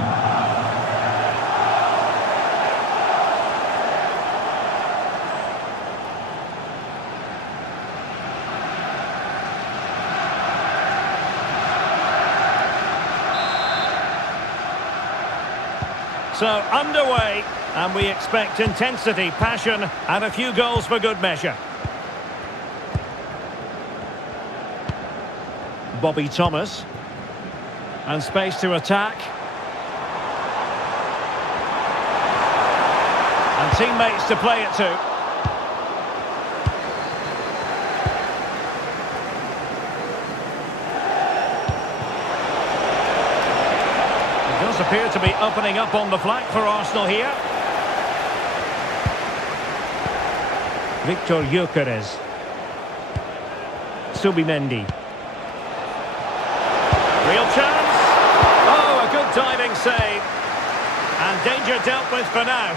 So, underway, and we expect intensity, passion, and a few goals for good measure. Bobby Thomas. And space to attack. And teammates to play it to. Appear to be opening up on the flank for Arsenal here. Victor Gyökeres. Subimendi. Real chance. Oh, a good diving save. And danger dealt with for now.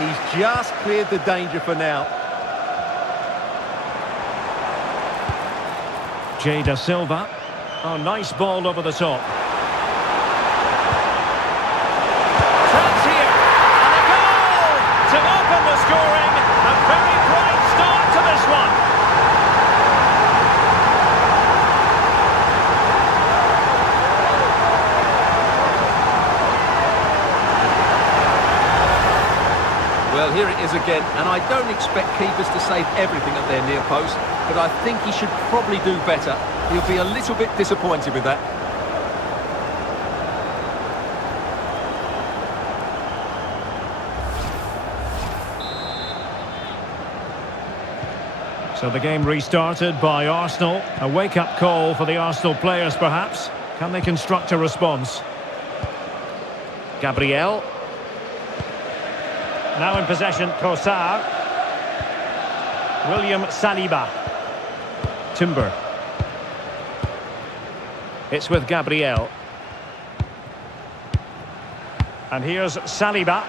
He's just cleared the danger for now. Jay Da Silva. Oh, nice ball over the top. Scoring, a very bright start to this one. Well, here it is again, and I don't expect keepers to save everything at their near post, but I think he should probably do better. He'll be a little bit disappointed with that. So the game restarted by Arsenal. A wake-up call for the Arsenal players, perhaps. Can they construct a response? Gabriel. Now in possession, Trossard. William Saliba. Timber. It's with Gabriel. And here's Saliba.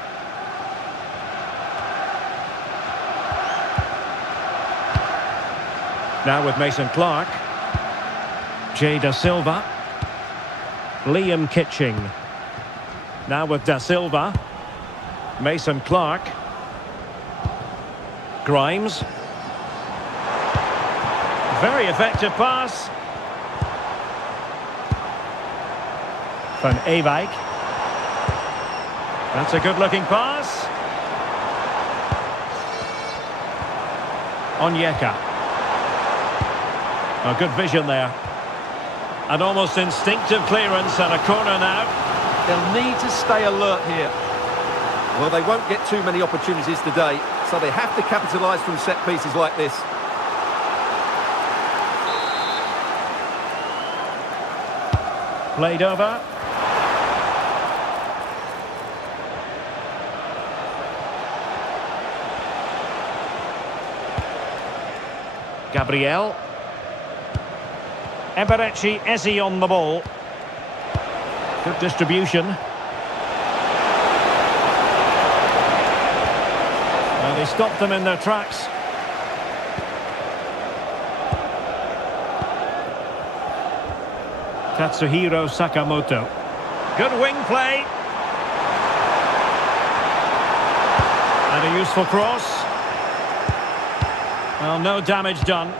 Now with Mason Clark. Jay Da Silva. Liam Kitching. Now with Da Silva. Mason Clark. Grimes. Very effective pass. Van Ewijk. That's a good-looking pass. Onyeka. A good vision there. An almost instinctive clearance and a corner now. They'll need to stay alert here. Well, they won't get too many opportunities today, so they have to capitalise from set pieces like this. Played over. Gabriel. Eberechi Eze on the ball. Good distribution. And they stopped them in their tracks. Tatsuhiro Sakamoto. Good wing play. And a useful cross. Well, no damage done.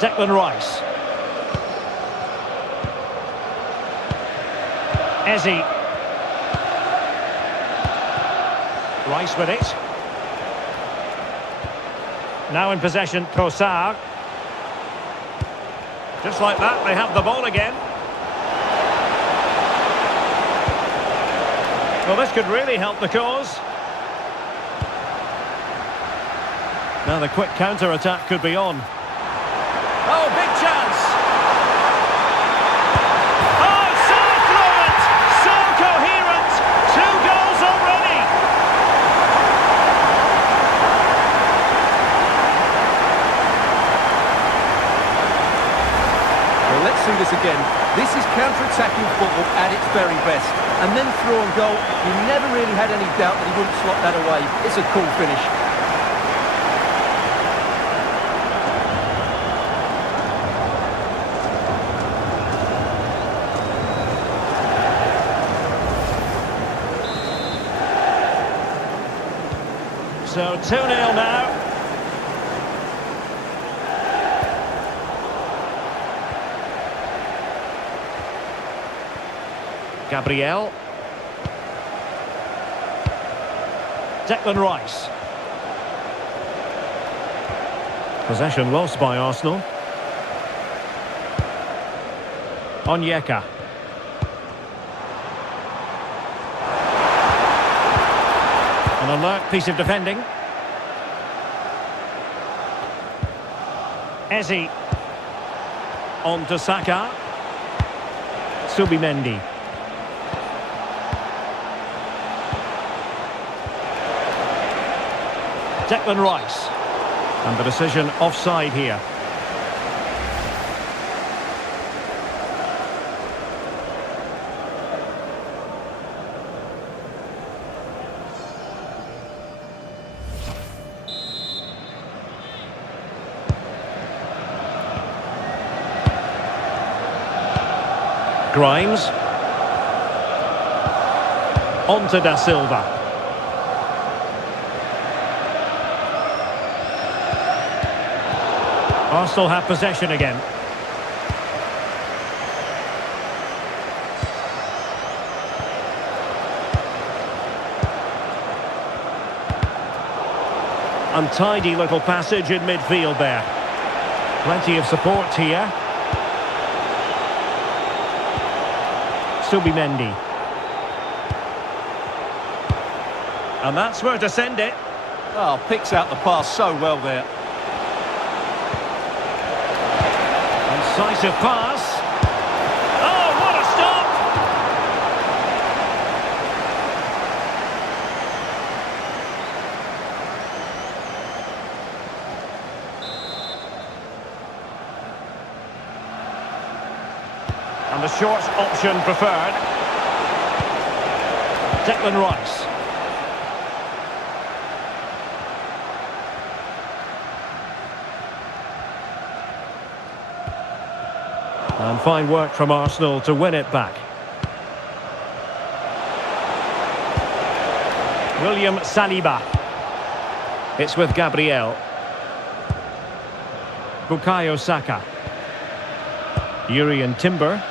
Declan Rice. Eze. Rice with it. Now in possession, Trossard. Just like that, they have the ball again. Well, this could really help the cause. Now the quick counter-attack could be on. Oh, big chance. Oh, so fluent, so coherent. 2 goals already. Well, let's see this again. This is counter-attacking football at its very best. And then through on goal, you never really had any doubt that he wouldn't slot that away. It's a cool finish. So 2-0 now. Gabriel. Declan Rice. Possession lost by Arsenal. Onyeka. An alert piece of defending. Eze. On to Saka. Subimendi. Declan Rice. And the decision offside here. Grimes. On to Da Silva. Arsenal have possession again. Untidy little passage in midfield there. Plenty of support here. Subimendi. And that's where to send it. Oh, picks out the pass so well there. Incisive pass. Oh, what a stop! And the short option preferred. Declan Rice. And fine work from Arsenal to win it back. William Saliba. It's with Gabriel. Bukayo Saka. Urian Timber.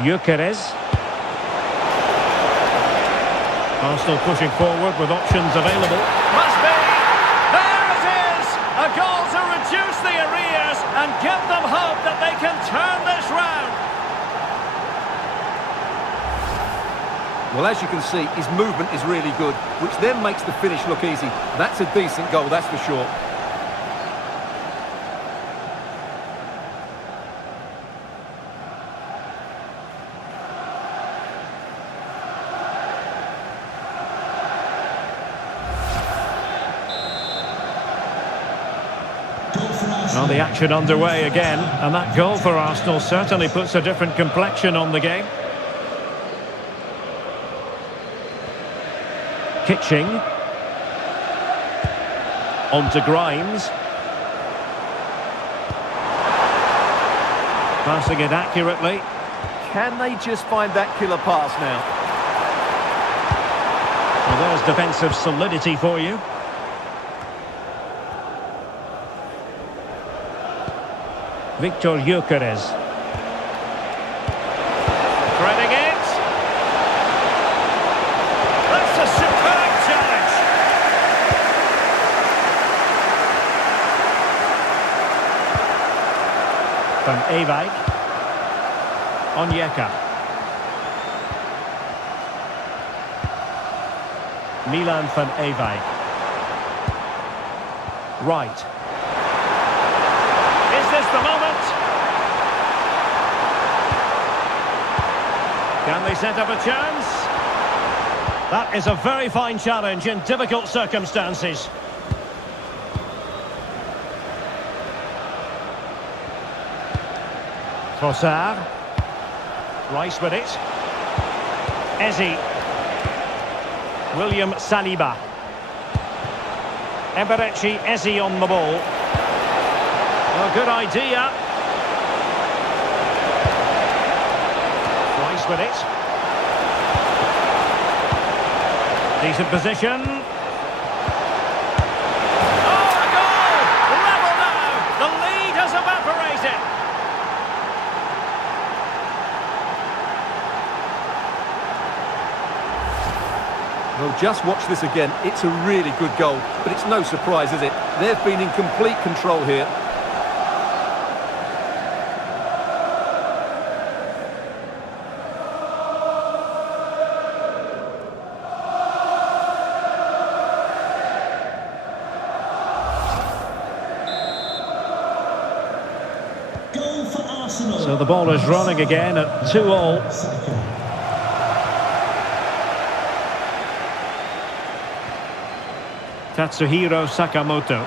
Eccles. Arsenal pushing forward with options available. Must be! There it is! A goal to reduce the arrears and give them hope that they can turn this round. Well, as you can see, his movement is really good, which then makes the finish look easy. That's a decent goal, that's for sure. Well, the action underway again, and that goal for Arsenal certainly puts a different complexion on the game. Kitching. On to Grimes. Passing it accurately. Can they just find that killer pass now? Well, there's defensive solidity for you. Victor Gyökeres. Threading it. That's a superb challenge. Van Ewijk. Onyeka. Milan van Ewijk. Right. Is this the moment? Can they set up a chance? That is a very fine challenge in difficult circumstances. Trossard. Rice with it. Eze. William Saliba. Eberechi Eze on the ball. Well, good idea. Rice with it. Decent position. Oh, a goal! Level now! The lead has evaporated. Well, just watch this again. It's a really good goal, but it's no surprise, is it? They've been in complete control here. Goal for Arsenal. So the ball is running again at 2-2. Tatsuhiro Sakamoto.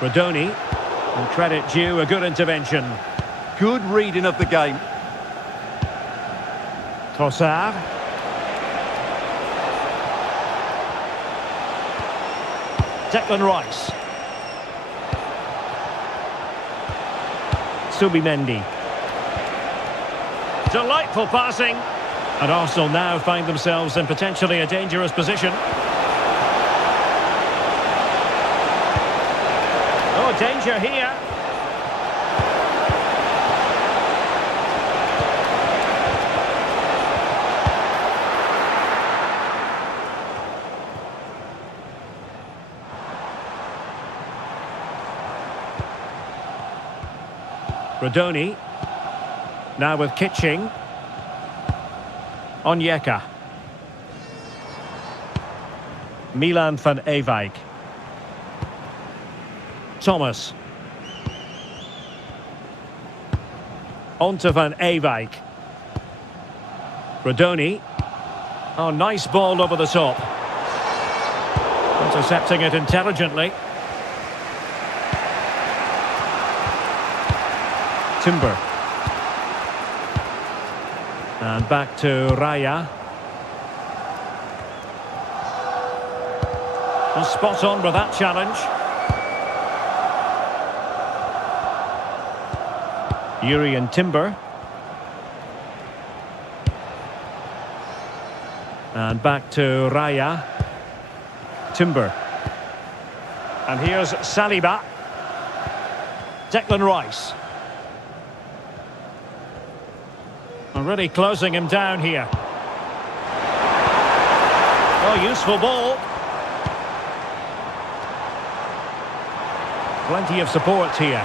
Rudoni, and credit due, a good intervention. Good reading of the game. Trossard. Declan Rice. Subimendi. Delightful passing. And Arsenal now find themselves in potentially a dangerous position. Oh, danger here. Rudoni. Now with Kitching. Onyeka. Milan van Ewijk. Thomas. On to Van Ewijk. Rudoni. Oh, nice ball over the top. Intercepting it intelligently. Timber. And back to Raya. And spot on with that challenge. Yuri and Timber. And back to Raya. Timber. And here's Saliba. Declan Rice. Really closing him down here. Oh, useful ball. Plenty of support here.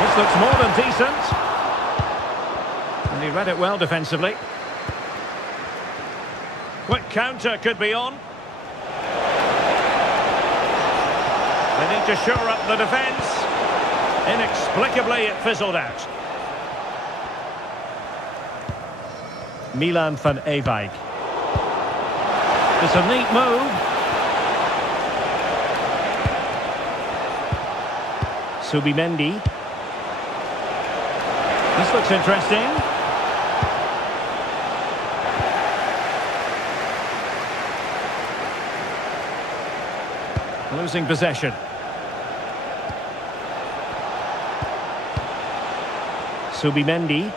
This looks more than decent. And he read it well defensively. Quick counter could be on. They need to shore up the defence. Inexplicably, it fizzled out. Milan van Ewijk. It's a neat move. Subimendi. This looks interesting. Losing possession. Subimendi.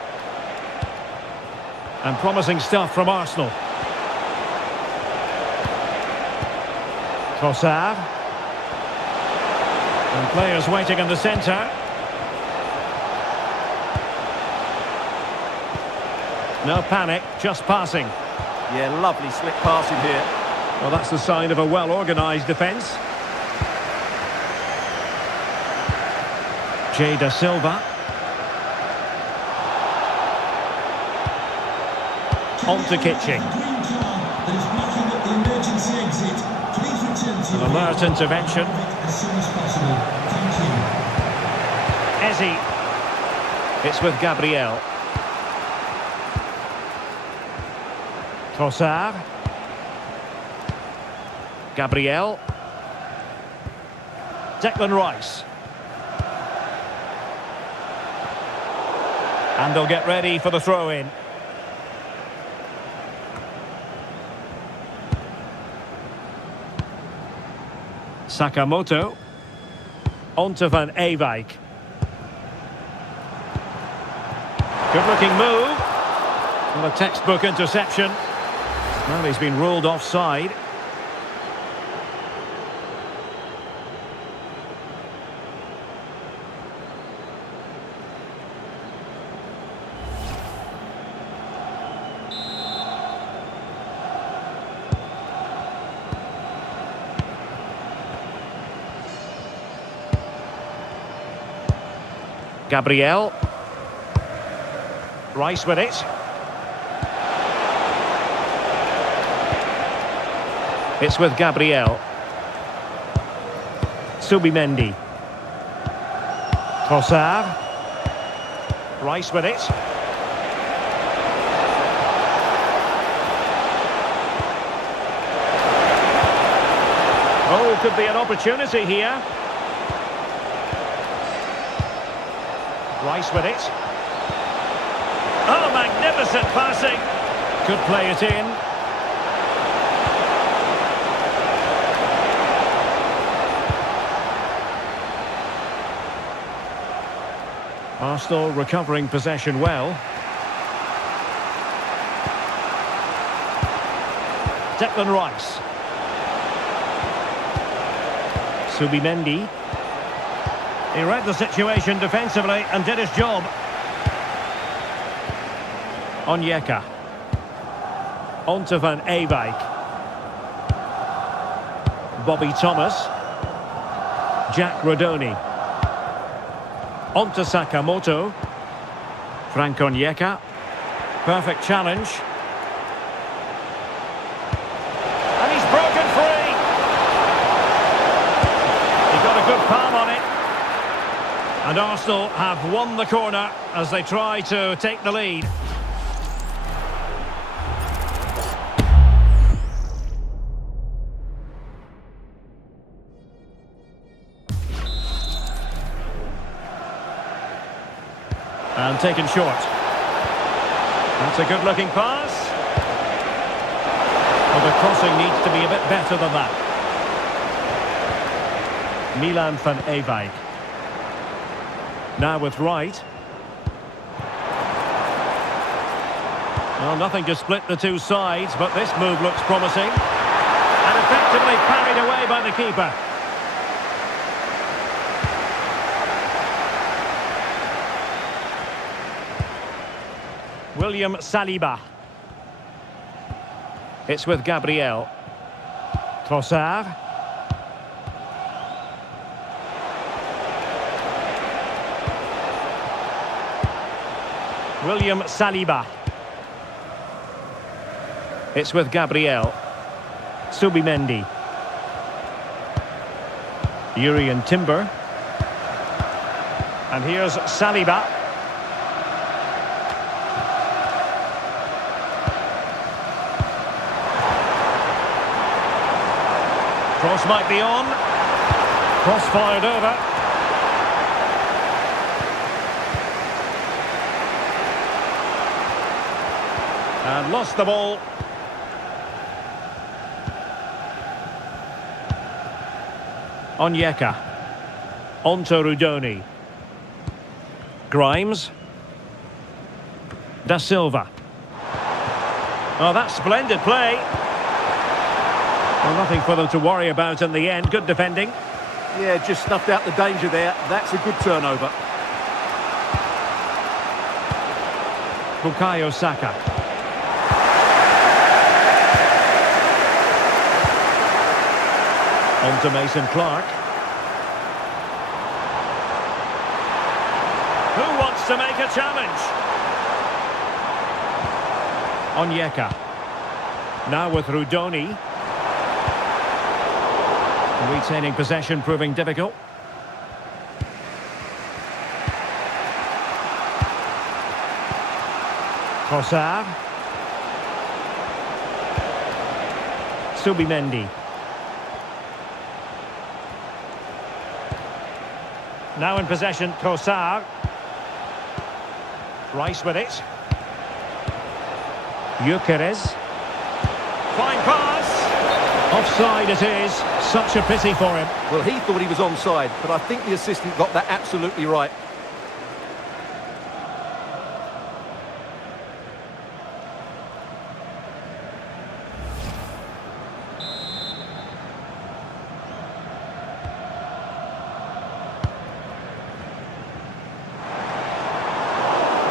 And promising stuff from Arsenal. Trossard. And players waiting in the centre. No panic, just passing. Yeah, lovely slick passing here. Well, that's the sign of a well-organised defence. Jay Da Silva. On to Kitching. An alert intervention. Ezzy. It's with Gabriel. Trossard. Gabriel. Declan Rice. And they'll get ready for the throw-in. Sakamoto. On to Van Ewijk. Good-looking move. And a textbook interception. Well, he's been ruled offside. Gabriel. Rice with it. It's with Gabriel. Subimendi. Trossard. Rice with it. Oh, could be an opportunity here. Rice with it. Oh, magnificent passing. Could play it in. Arsenal recovering possession well. Declan Rice. Subimendi. He read the situation defensively and did his job. Onyeka. On to Van Ewijk. Bobby Thomas. Jack Rudoni. On to Sakamoto. Frank Onyeka. Perfect challenge. And he's broken free. He got a good palm on it. And Arsenal have won the corner as they try to take the lead. And taken short. That's a good-looking pass. Well, the crossing needs to be a bit better than that. Milan van Ewijk. Now with Wright. Well, nothing to split the two sides, but this move looks promising. And effectively parried away by the keeper. William Saliba. It's with Gabriel. Trossard. William Saliba. It's with Gabriel. Subimendi. Urian Timber. And here's Saliba. Cross might be on. Cross fired over. And lost the ball. Onyeka. On to Rudoni. Grimes. Da Silva. Oh, that's splendid play. Well, nothing for them to worry about in the end. Good defending. Yeah, just snuffed out the danger there. That's a good turnover. Bukayo Saka. On to Mason Clark. Who wants to make a challenge? Onyeka. Now with Rudoni. Retaining possession proving difficult. Trossard. Subimendi. Now in possession, Trossard. Rice with it. Eccles. Fine pass. Offside it is. Such a pity for him. Well, he thought he was onside, but I think the assistant got that absolutely right.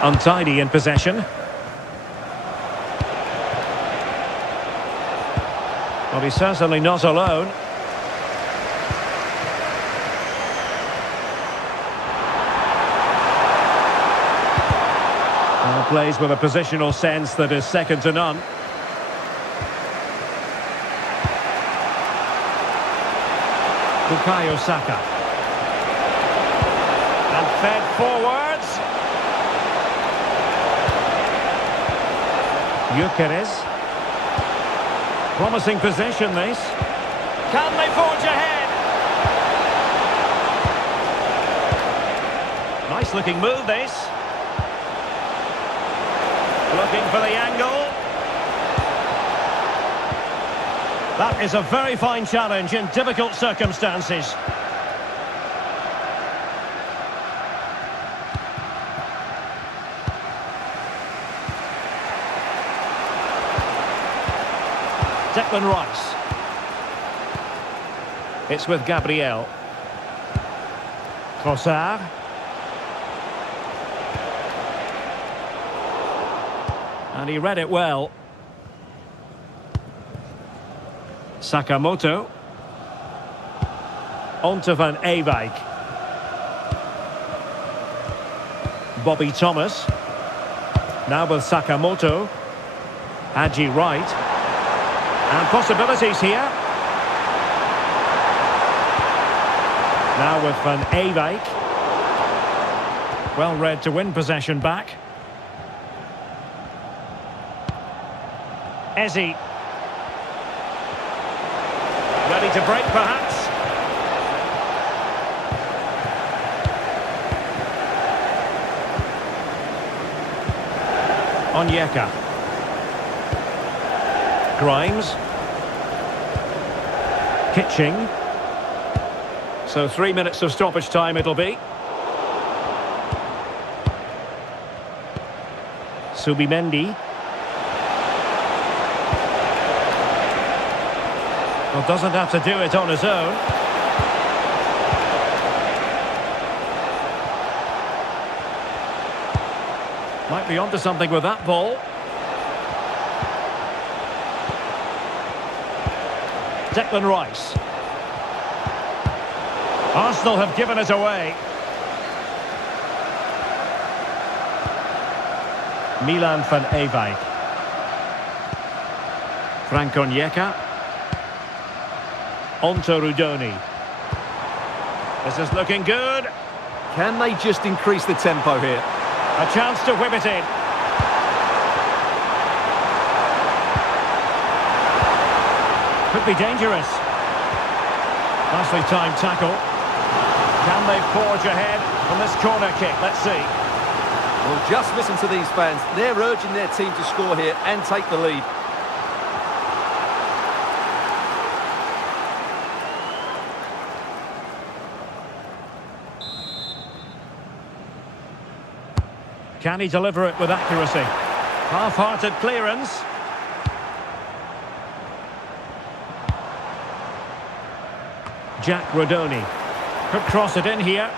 Untidy in possession. Well, he's certainly not alone. Plays with a positional sense that is second to none. Bukayo Saka. And fed forwards. Eccles. Promising position, this. Can they forge ahead? Nice looking move, this. Looking for the angle. That is a very fine challenge in difficult circumstances. Declan Rice. It's with Gabriel. Trossard. And he read it well. Sakamoto. On to Van Ewijk. Bobby Thomas. Now with Sakamoto. Haji right. And possibilities here. Now with Van Ewijk. Well read to win possession back. Ezzy. Ready to break perhaps. Onyeka. Grimes. Kitching. So 3 minutes of stoppage time it'll be. Subimendi. Well, doesn't have to do it on his own. Might be onto something with that ball. Declan Rice. Arsenal have given it away. Milan van Ewijk. Frank Onyeka. Onto Rudoni. This is looking good. Can they just increase the tempo here? A chance to whip it in. Could be dangerous. Nicely timed tackle. Can they forge ahead from this corner kick? Let's see. Well, just listen to these fans. They're urging their team to score here and take the lead. Can he deliver it with accuracy? Half-hearted clearance. Jack Rudoni could cross it in here.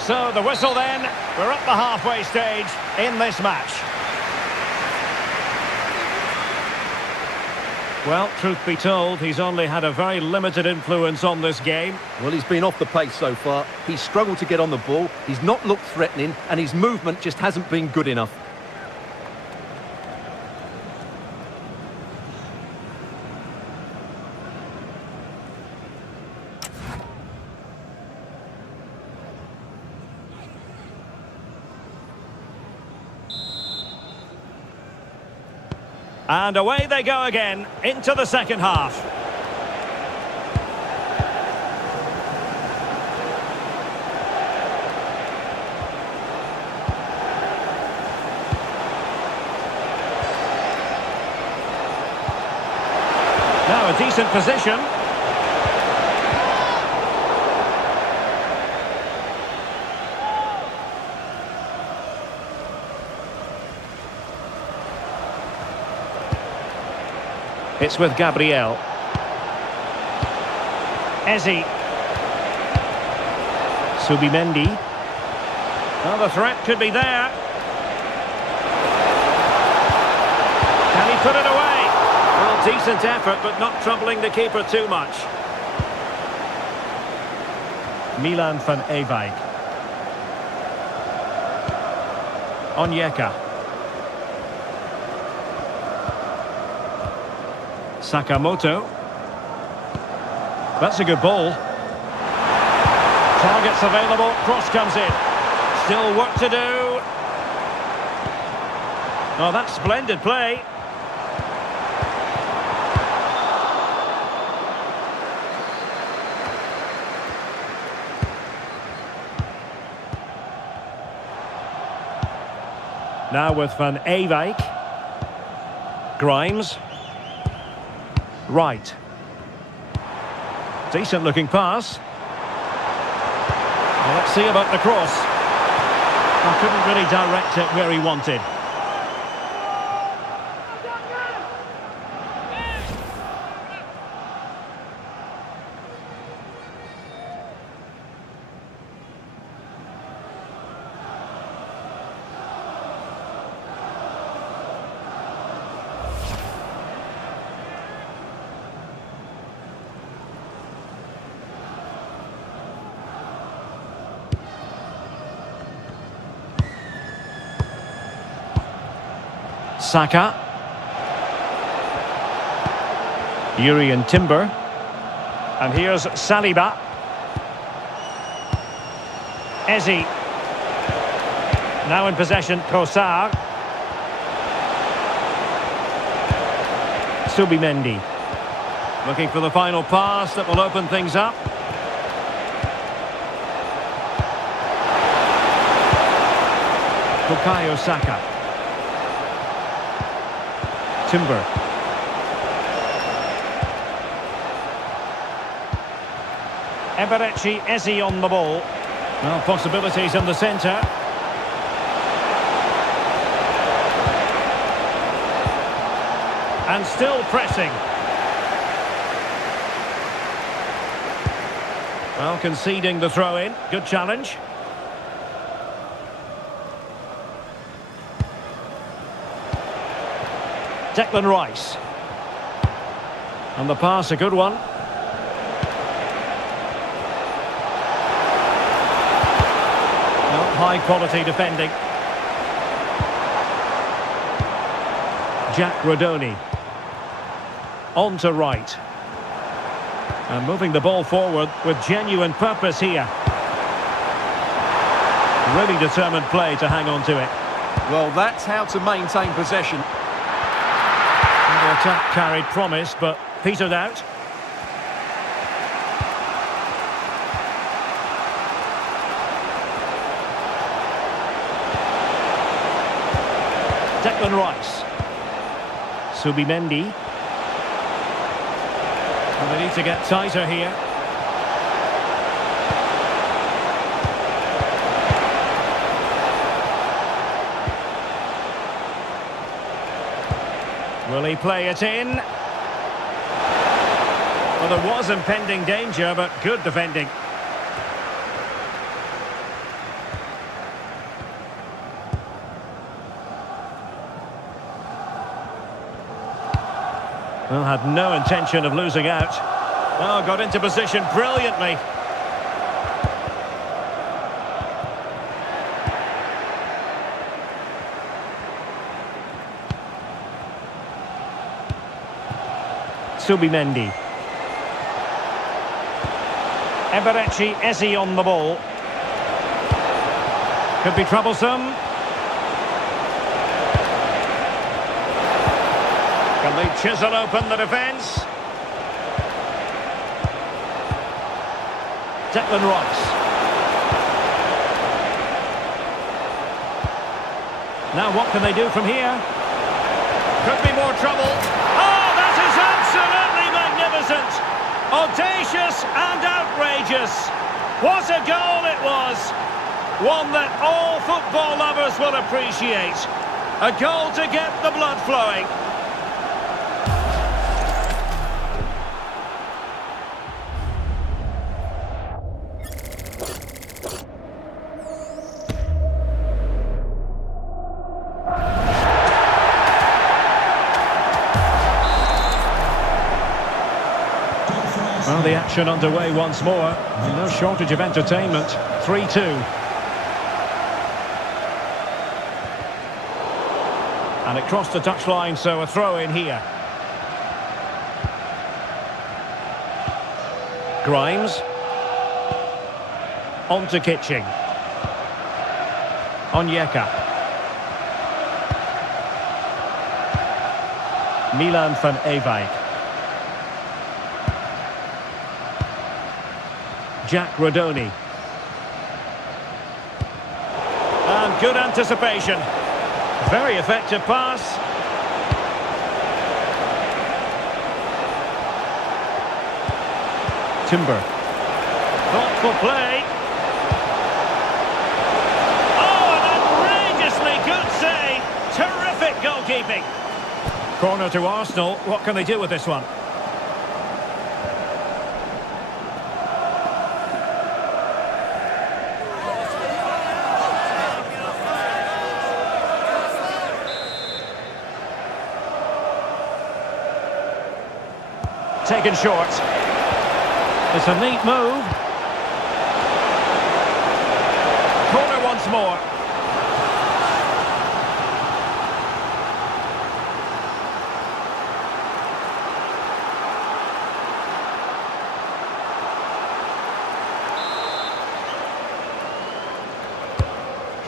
So the whistle then. We're at the halfway stage in this match. Well, truth be told, he's only had a very limited influence on this game. Well, he's been off the pace so far. He's struggled to get on the ball. He's not looked threatening, and his movement just hasn't been good enough. And away they go again, into the second half. Now a decent position. It's with Gabriel. Ezzy. Subimendi. Well, the threat could be there. Can he put it away? Well, decent effort, but not troubling the keeper too much. Milan van Ewijk. Onyeka. Sakamoto. That's a good ball. Targets available, cross comes in. Still work to do. Oh, that's splendid play. Now with Van Ewijk. Grimes. Right. Decent looking pass. Well, let's see about the cross. I couldn't really direct it where he wanted. Saka. Yuri and Timber. And here's Saliba. Eze. Now in possession, Kosar. Subimendi. Looking for the final pass that will open things up. Bukayo Saka. Timber. Eberechi Eze on the ball. Well, possibilities in the centre. And still pressing. Well, conceding the throw-in. Good challenge. Declan Rice. And the pass, a good one. Well, high quality defending. Jack Rudoni. On to right. And moving the ball forward with genuine purpose here. Really determined play to hang on to it. Well, that's how to maintain possession. And the attack carried promise, but petered out. Declan Rice. Subimendi. And they need to get tighter here. Will he play it in? Well, there was impending danger, but good defending. Well, had no intention of losing out. Oh, got into position brilliantly. Subimendi. Eberechi Eze on the ball. Could be troublesome. Can they chisel open the defence? Declan Rice. Now what can they do from here? Could be more trouble. Oh, that is absolutely magnificent! Audacious and outrageous. What a goal it was! One that all football lovers will appreciate. A goal to get the blood flowing. Well, the action underway once more. No shortage of entertainment. 3-2. And it crossed the touchline, so a throw in here. Grimes. On to Kitching. Onyeka. Milan van Ewijk. Jack Rudoni. And good anticipation. Very effective pass. Timber. Thoughtful play. Oh, an outrageously good save. Terrific goalkeeping. Corner to Arsenal. What can they do with this one? Taken short. It's a neat move. Corner once more.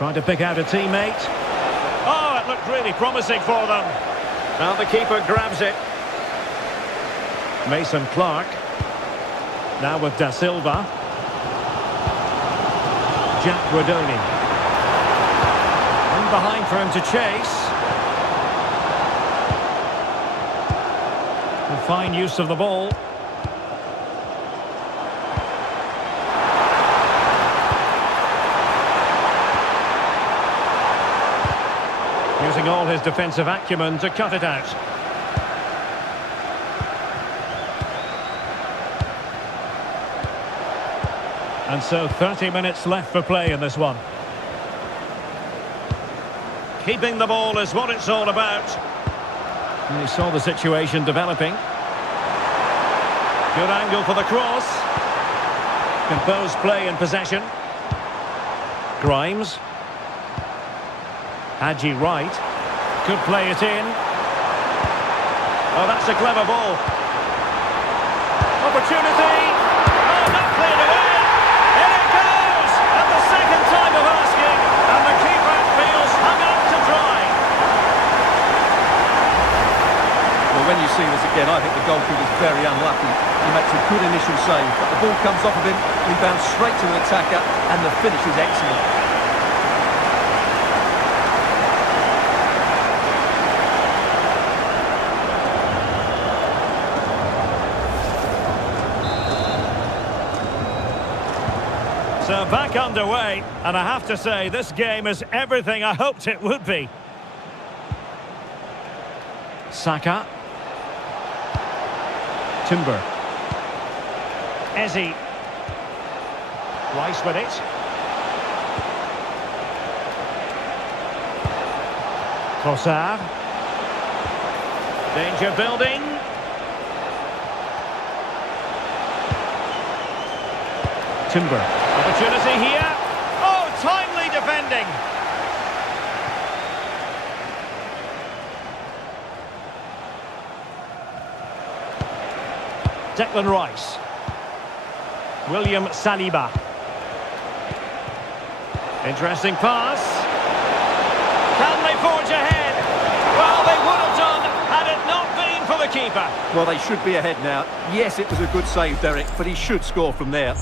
Trying to pick out a teammate. Oh, it looked really promising for them. Now the keeper grabs it. Mason Clark. Now with Da Silva. Jack Rudoni. In behind for him to chase. And fine use of the ball. Using all his defensive acumen to cut it out. And so 30 minutes left for play in this one. Keeping the ball is what it's all about. And he saw the situation developing. Good angle for the cross. Composed play in possession. Grimes. Haji Wright. Could play it in. Oh, that's a clever ball. Opportunity. Oh, not cleared away. In it goes. At the second time of asking. And the keeper feels hung out to dry. Well, when you see this again, I think the goalkeeper's very unlucky. He makes a good initial save, but the ball comes off of him, rebounds straight to the attacker, and the finish is excellent. So back underway, and I have to say, this game is everything I hoped it would be. Saka. Timber. Eze. Rice with it. Trossard. Danger building. Timber. Opportunity here. Oh, timely defending. Declan Rice. William Saliba. Interesting pass. Can they forge ahead? Well, they would have done had it not been for the keeper. Well, they should be ahead now. Yes, it was a good save, Derek, but he should score from there.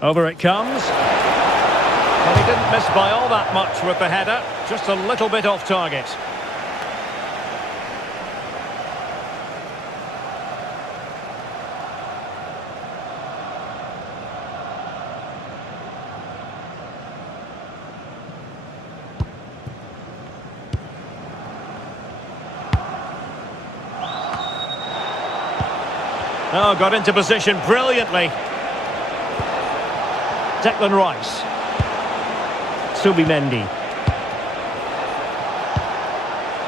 Over it comes. Well, he didn't miss by all that much with the header. Just a little bit off target. Oh, got into position brilliantly. Declan Rice. Subimendi.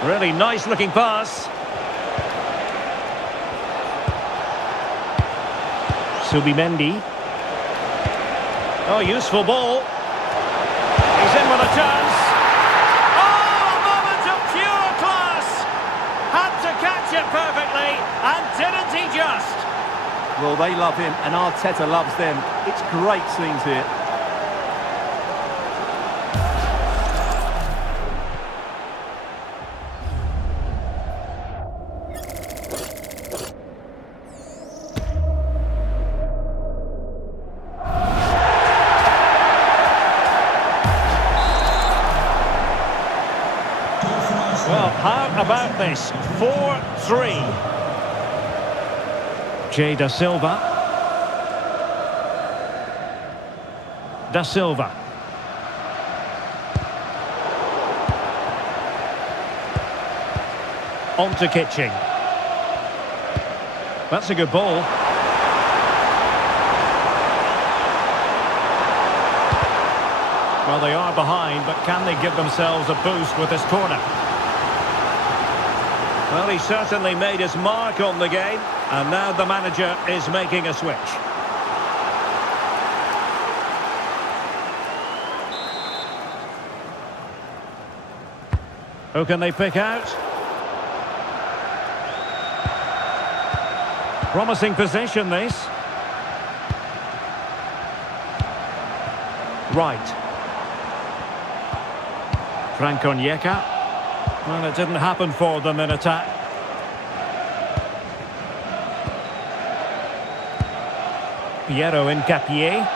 Really nice looking pass. Subimendi. Oh, useful ball. He's in with a chance. Oh, a moment of pure class. Had to catch it perfectly, and didn't he just? Well, they love him, and Arteta loves them. It's great scenes here. Well, how about this? 4-3. Jay Da Silva. Da Silva. On to Kitching. That's a good ball. Well, they are behind, but can they give themselves a boost with this corner? Well, he certainly made his mark on the game, and now the manager is making a switch. Who can they pick out? Promising position, this. Right. Frank Onyeka. Well, it didn't happen for them in attack. Piero Incapié.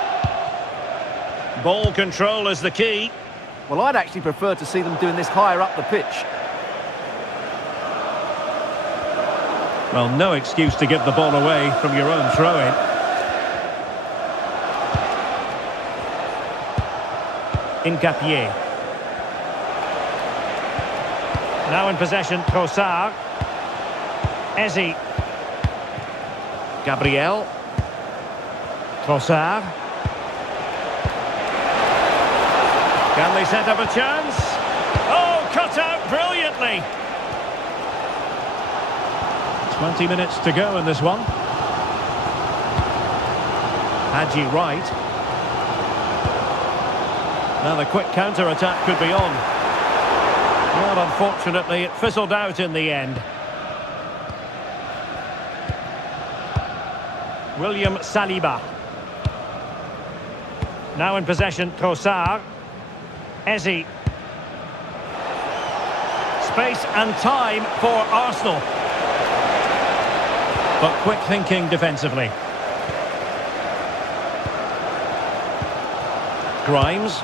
Ball control is the key. Well, I'd actually prefer to see them doing this higher up the pitch. Well, no excuse to give the ball away from your own throw-in. Incapié. Now in possession, Trossard. Ezi. Gabriel. Trossard. Can they set up a chance? Oh, cut out brilliantly. 20 minutes to go in this one. Hadji Wright. Now the quick counter-attack could be on. But unfortunately, it fizzled out in the end. William Saliba. Now in possession, Trossard. Ezi. Space and time for Arsenal. But quick thinking defensively. Grimes.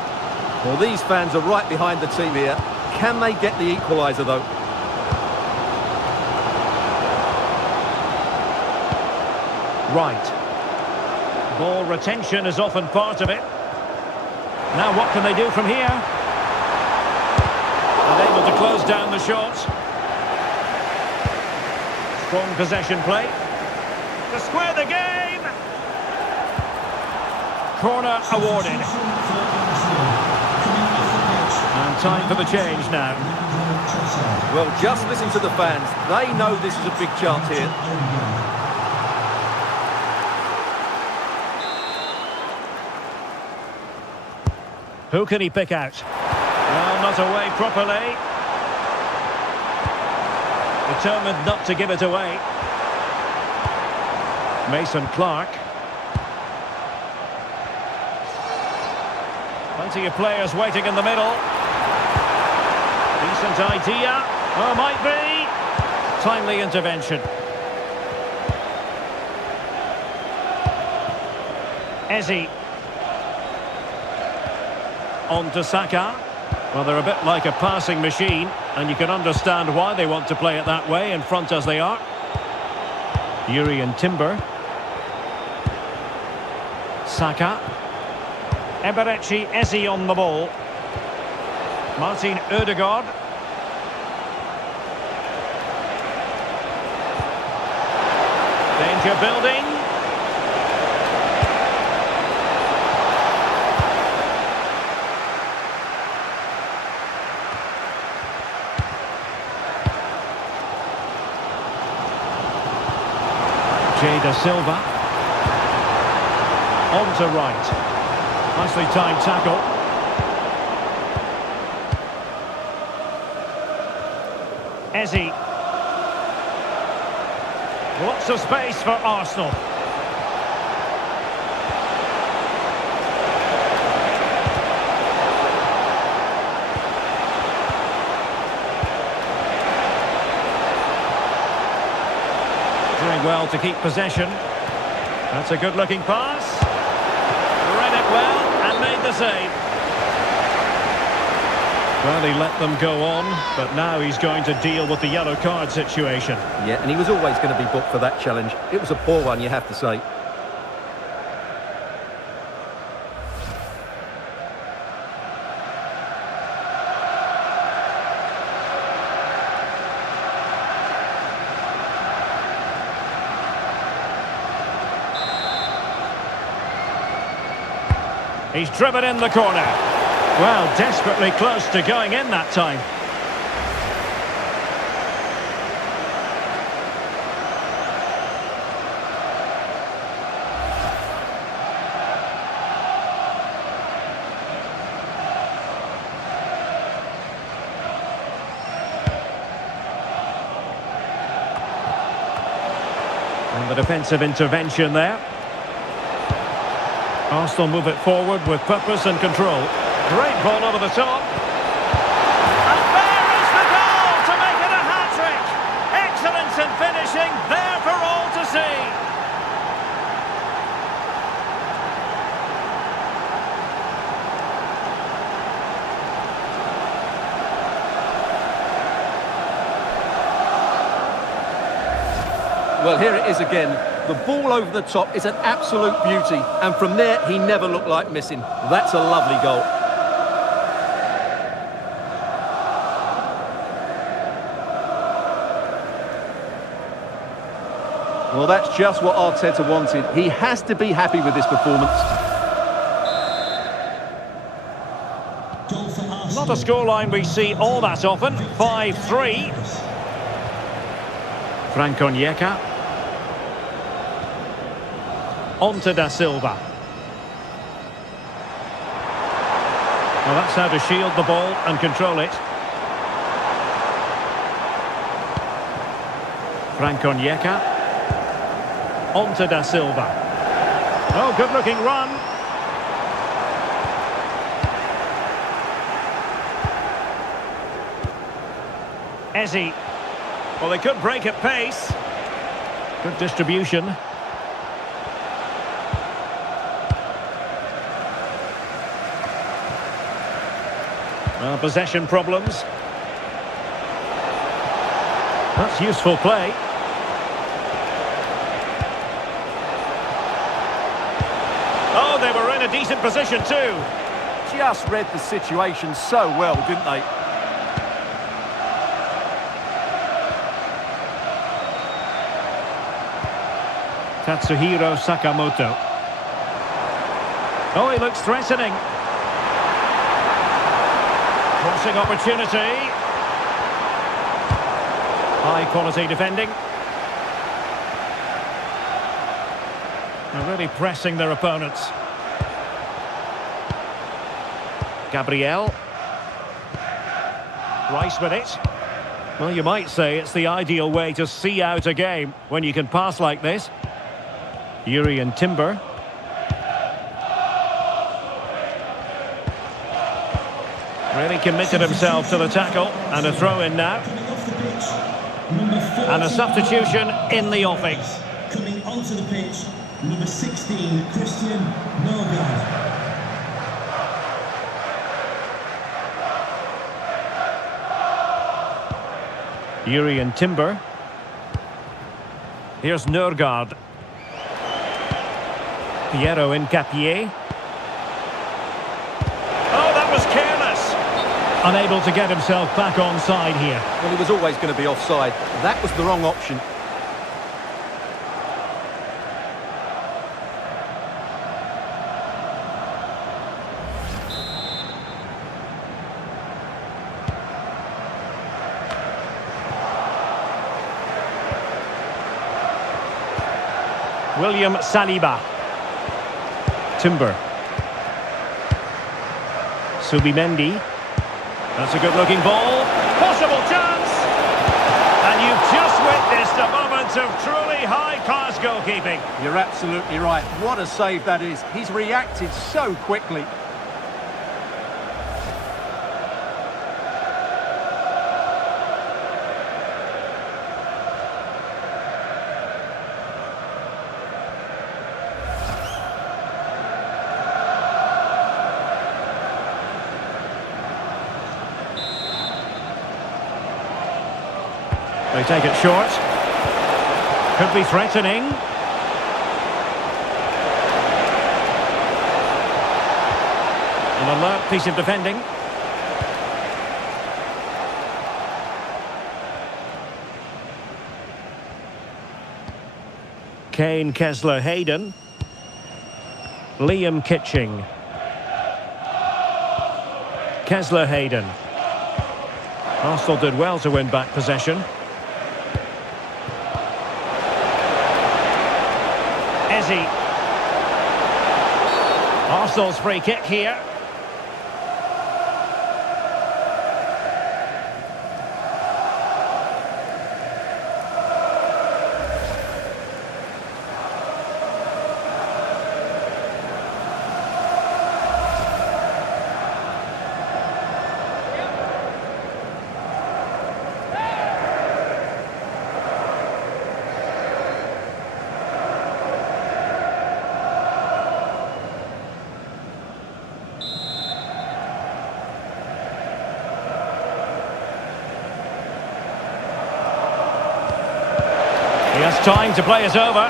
Well, these fans are right behind the team here. Can they get the equaliser, though? Right. Ball retention is often part of it. Now what can they do from here? And able to close down the shot. Strong possession play. To square the game. Corner awarded. And time for the change now. Well, just listen to the fans. They know this is a big chance here. Who can he pick out? Well, not away properly. Determined not to give it away. Mason Clark. Plenty of players waiting in the middle. Decent idea. Oh, might be. Timely intervention. Ezi. On to Saka. Well, they're a bit like a passing machine, and you can understand why they want to play it that way, in front as they are. Yuri and Timber. Saka. Eberechi Ezi on the ball. Martin Ødegaard. Danger building. Da Silva. On to right. Nicely timed tackle. Ezi. Lots of space for Arsenal. Doing well to keep possession. That's a good-looking pass. Read it well and made the save. Well, he let them go on, but now he's going to deal with the yellow card situation. Yeah, and he was always going to be booked for that challenge. It was a poor one, you have to say. He's driven in the corner. Well, desperately close to going in that time. The defensive intervention there. Arsenal move it forward with purpose and control. Great ball over the top. And there is the goal to make it a hat-trick. Excellence in finishing, there for all to see. Well, here it is again. The ball over the top is an absolute beauty. And from there, he never looked like missing. That's a lovely goal. Well, that's just what Arteta wanted. He has to be happy with this performance. Goal for Arsenal. Not a scoreline we see all that often. 5-3. Frank Onyeka. On to Da Silva. Well, that's how to shield the ball and control it. Frank Onyeka. On to Da Silva. Oh, good-looking run. Eze. Well, they could break at pace. Good distribution. Possession problems. That's useful play. Oh, they were in a decent position too. Just read the situation so well, didn't they? Tatsuhiro Sakamoto. Oh, he looks threatening. Crossing opportunity. High quality defending. They're really pressing their opponents. Gabriel. Rice with it. Well, you might say it's the ideal way to see out a game when you can pass like this. Yuri and Timber. Really committed himself to the tackle, and a throw in now. Coming off the pitch, number 14. And a substitution in the offing. Coming onto the pitch, number 16, Christian Norgard. Yuri and Timber. Here's Norgard. Piero Incapié. Oh, that was careless. Unable to get himself back onside here. Well, he was always going to be offside. That was the wrong option. William Saliba. Timber. Subimendi. That's a good-looking ball. Possible chance! And you've just witnessed a moment of truly high-class goalkeeping. You're absolutely right. What a save that is. He's reacted so quickly. They take it short. Could be threatening. An alert piece of defending. Kane, Kessler, Hayden. Liam Kitching. Kessler, Hayden. Arsenal did well to win back possession. Eze. Arsenal's free kick here. time to play it over.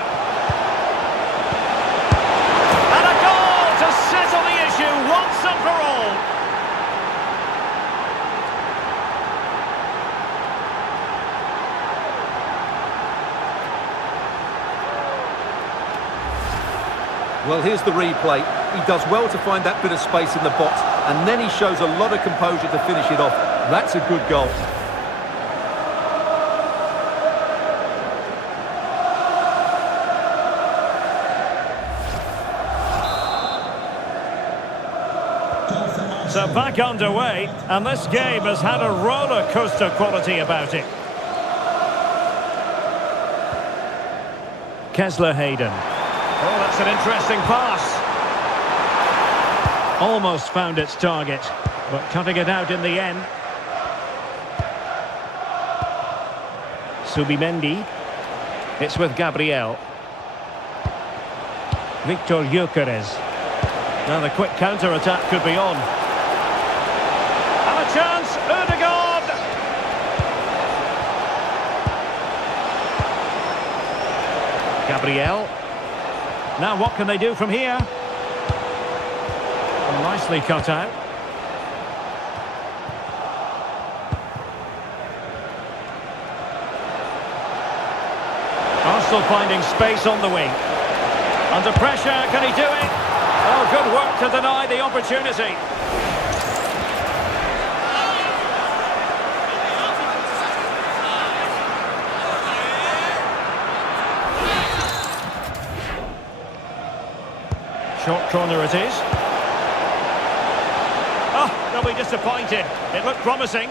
And a goal to settle the issue once and for all. Well, here's the replay. He does well to find that bit of space in the box, and then he shows a lot of composure to finish it off. That's a good goal. So back underway, and this game has had a roller coaster quality about it. Kessler Hayden. Oh, that's an interesting pass. Almost found its target, but cutting it out in the end. Subimendi. It's with Gabriel. Victor Gyökeres. Now the quick counter-attack could be on. And a chance, Ødegaard! Gabriel. Now what can they do from here? Nicely cut out. Arsenal finding space on the wing. Under pressure, can he do it? Oh, good work to deny the opportunity. Short corner it is. Oh, they'll be disappointed. It looked promising.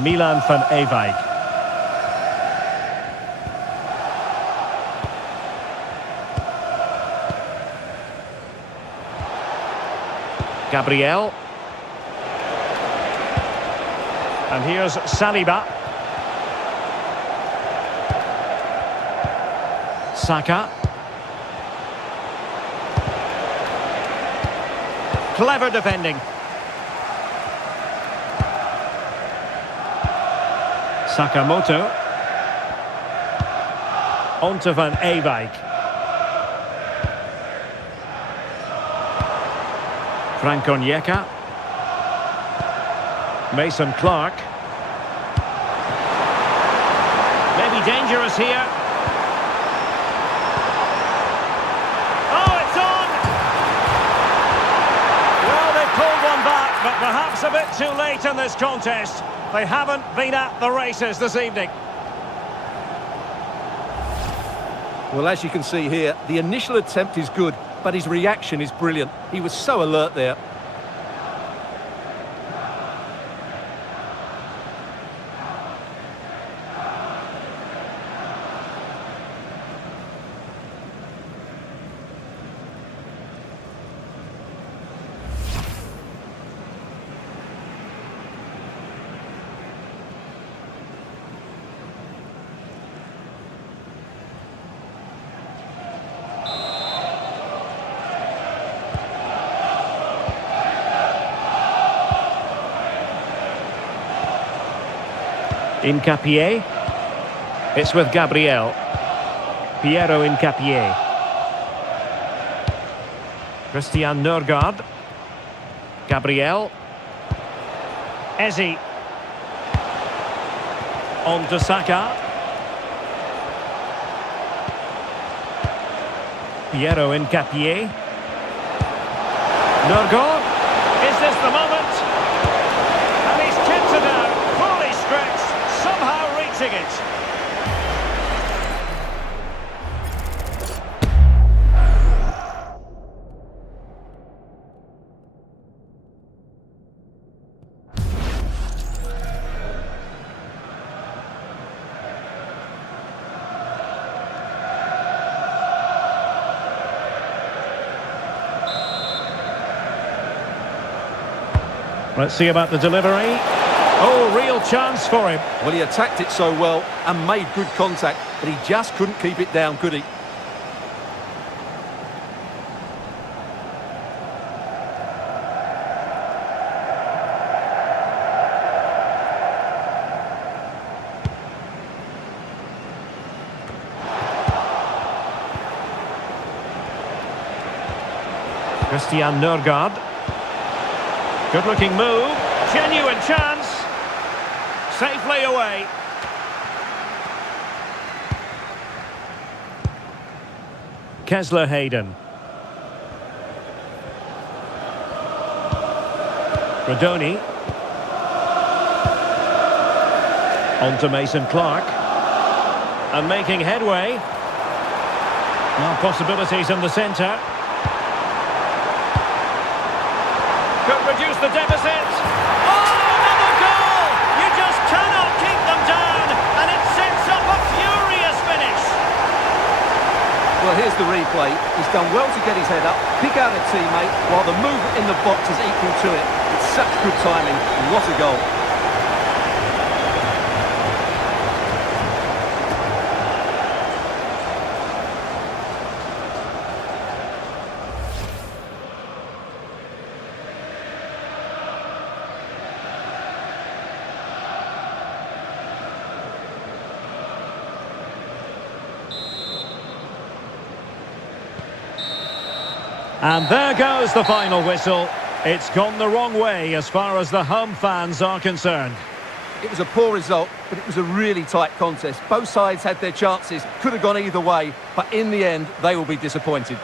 Milan van Ewijk. Gabriel. And here's Saliba. Saka. Clever defending. Sakamoto. On to Van Ewijk. Frank Onyeka. Mason Clark. Maybe dangerous here. Oh, it's on! Well, they pulled one back, but perhaps a bit too late in this contest. They haven't been at the races this evening. Well, as you can see here, the initial attempt is good, but his reaction is brilliant. He was so alert there. Incapié. It's with Gabriel. Piero Incapié. Christian Nørgaard. Gabriel. Eze. On to Saka. Piero Incapié. Nørgaard. Is this the moment? And he's kicked it out. Fully stretched. Somehow reaching it. Let's see about the delivery. Oh, real chance for him. Well, he attacked it so well and made good contact, but he just couldn't keep it down, could he? Christian Nørgaard. Good-looking move. Genuine chance. Safely away. Kessler Hayden. Rudoni. On to Mason Clark. And making headway. Well, possibilities in the centre. Could reduce the deficit. Oh, another goal! You just cannot keep them down, and it sets up a furious finish. Well, here's the replay. He's done well to get his head up, pick out a teammate, while the movement in the box is equal to it. It's such good timing, and what a goal. And there goes the final whistle. It's gone the wrong way as far as the home fans are concerned. It was a poor result, but it was a really tight contest. Both sides had their chances, could have gone either way, but in the end, they will be disappointed.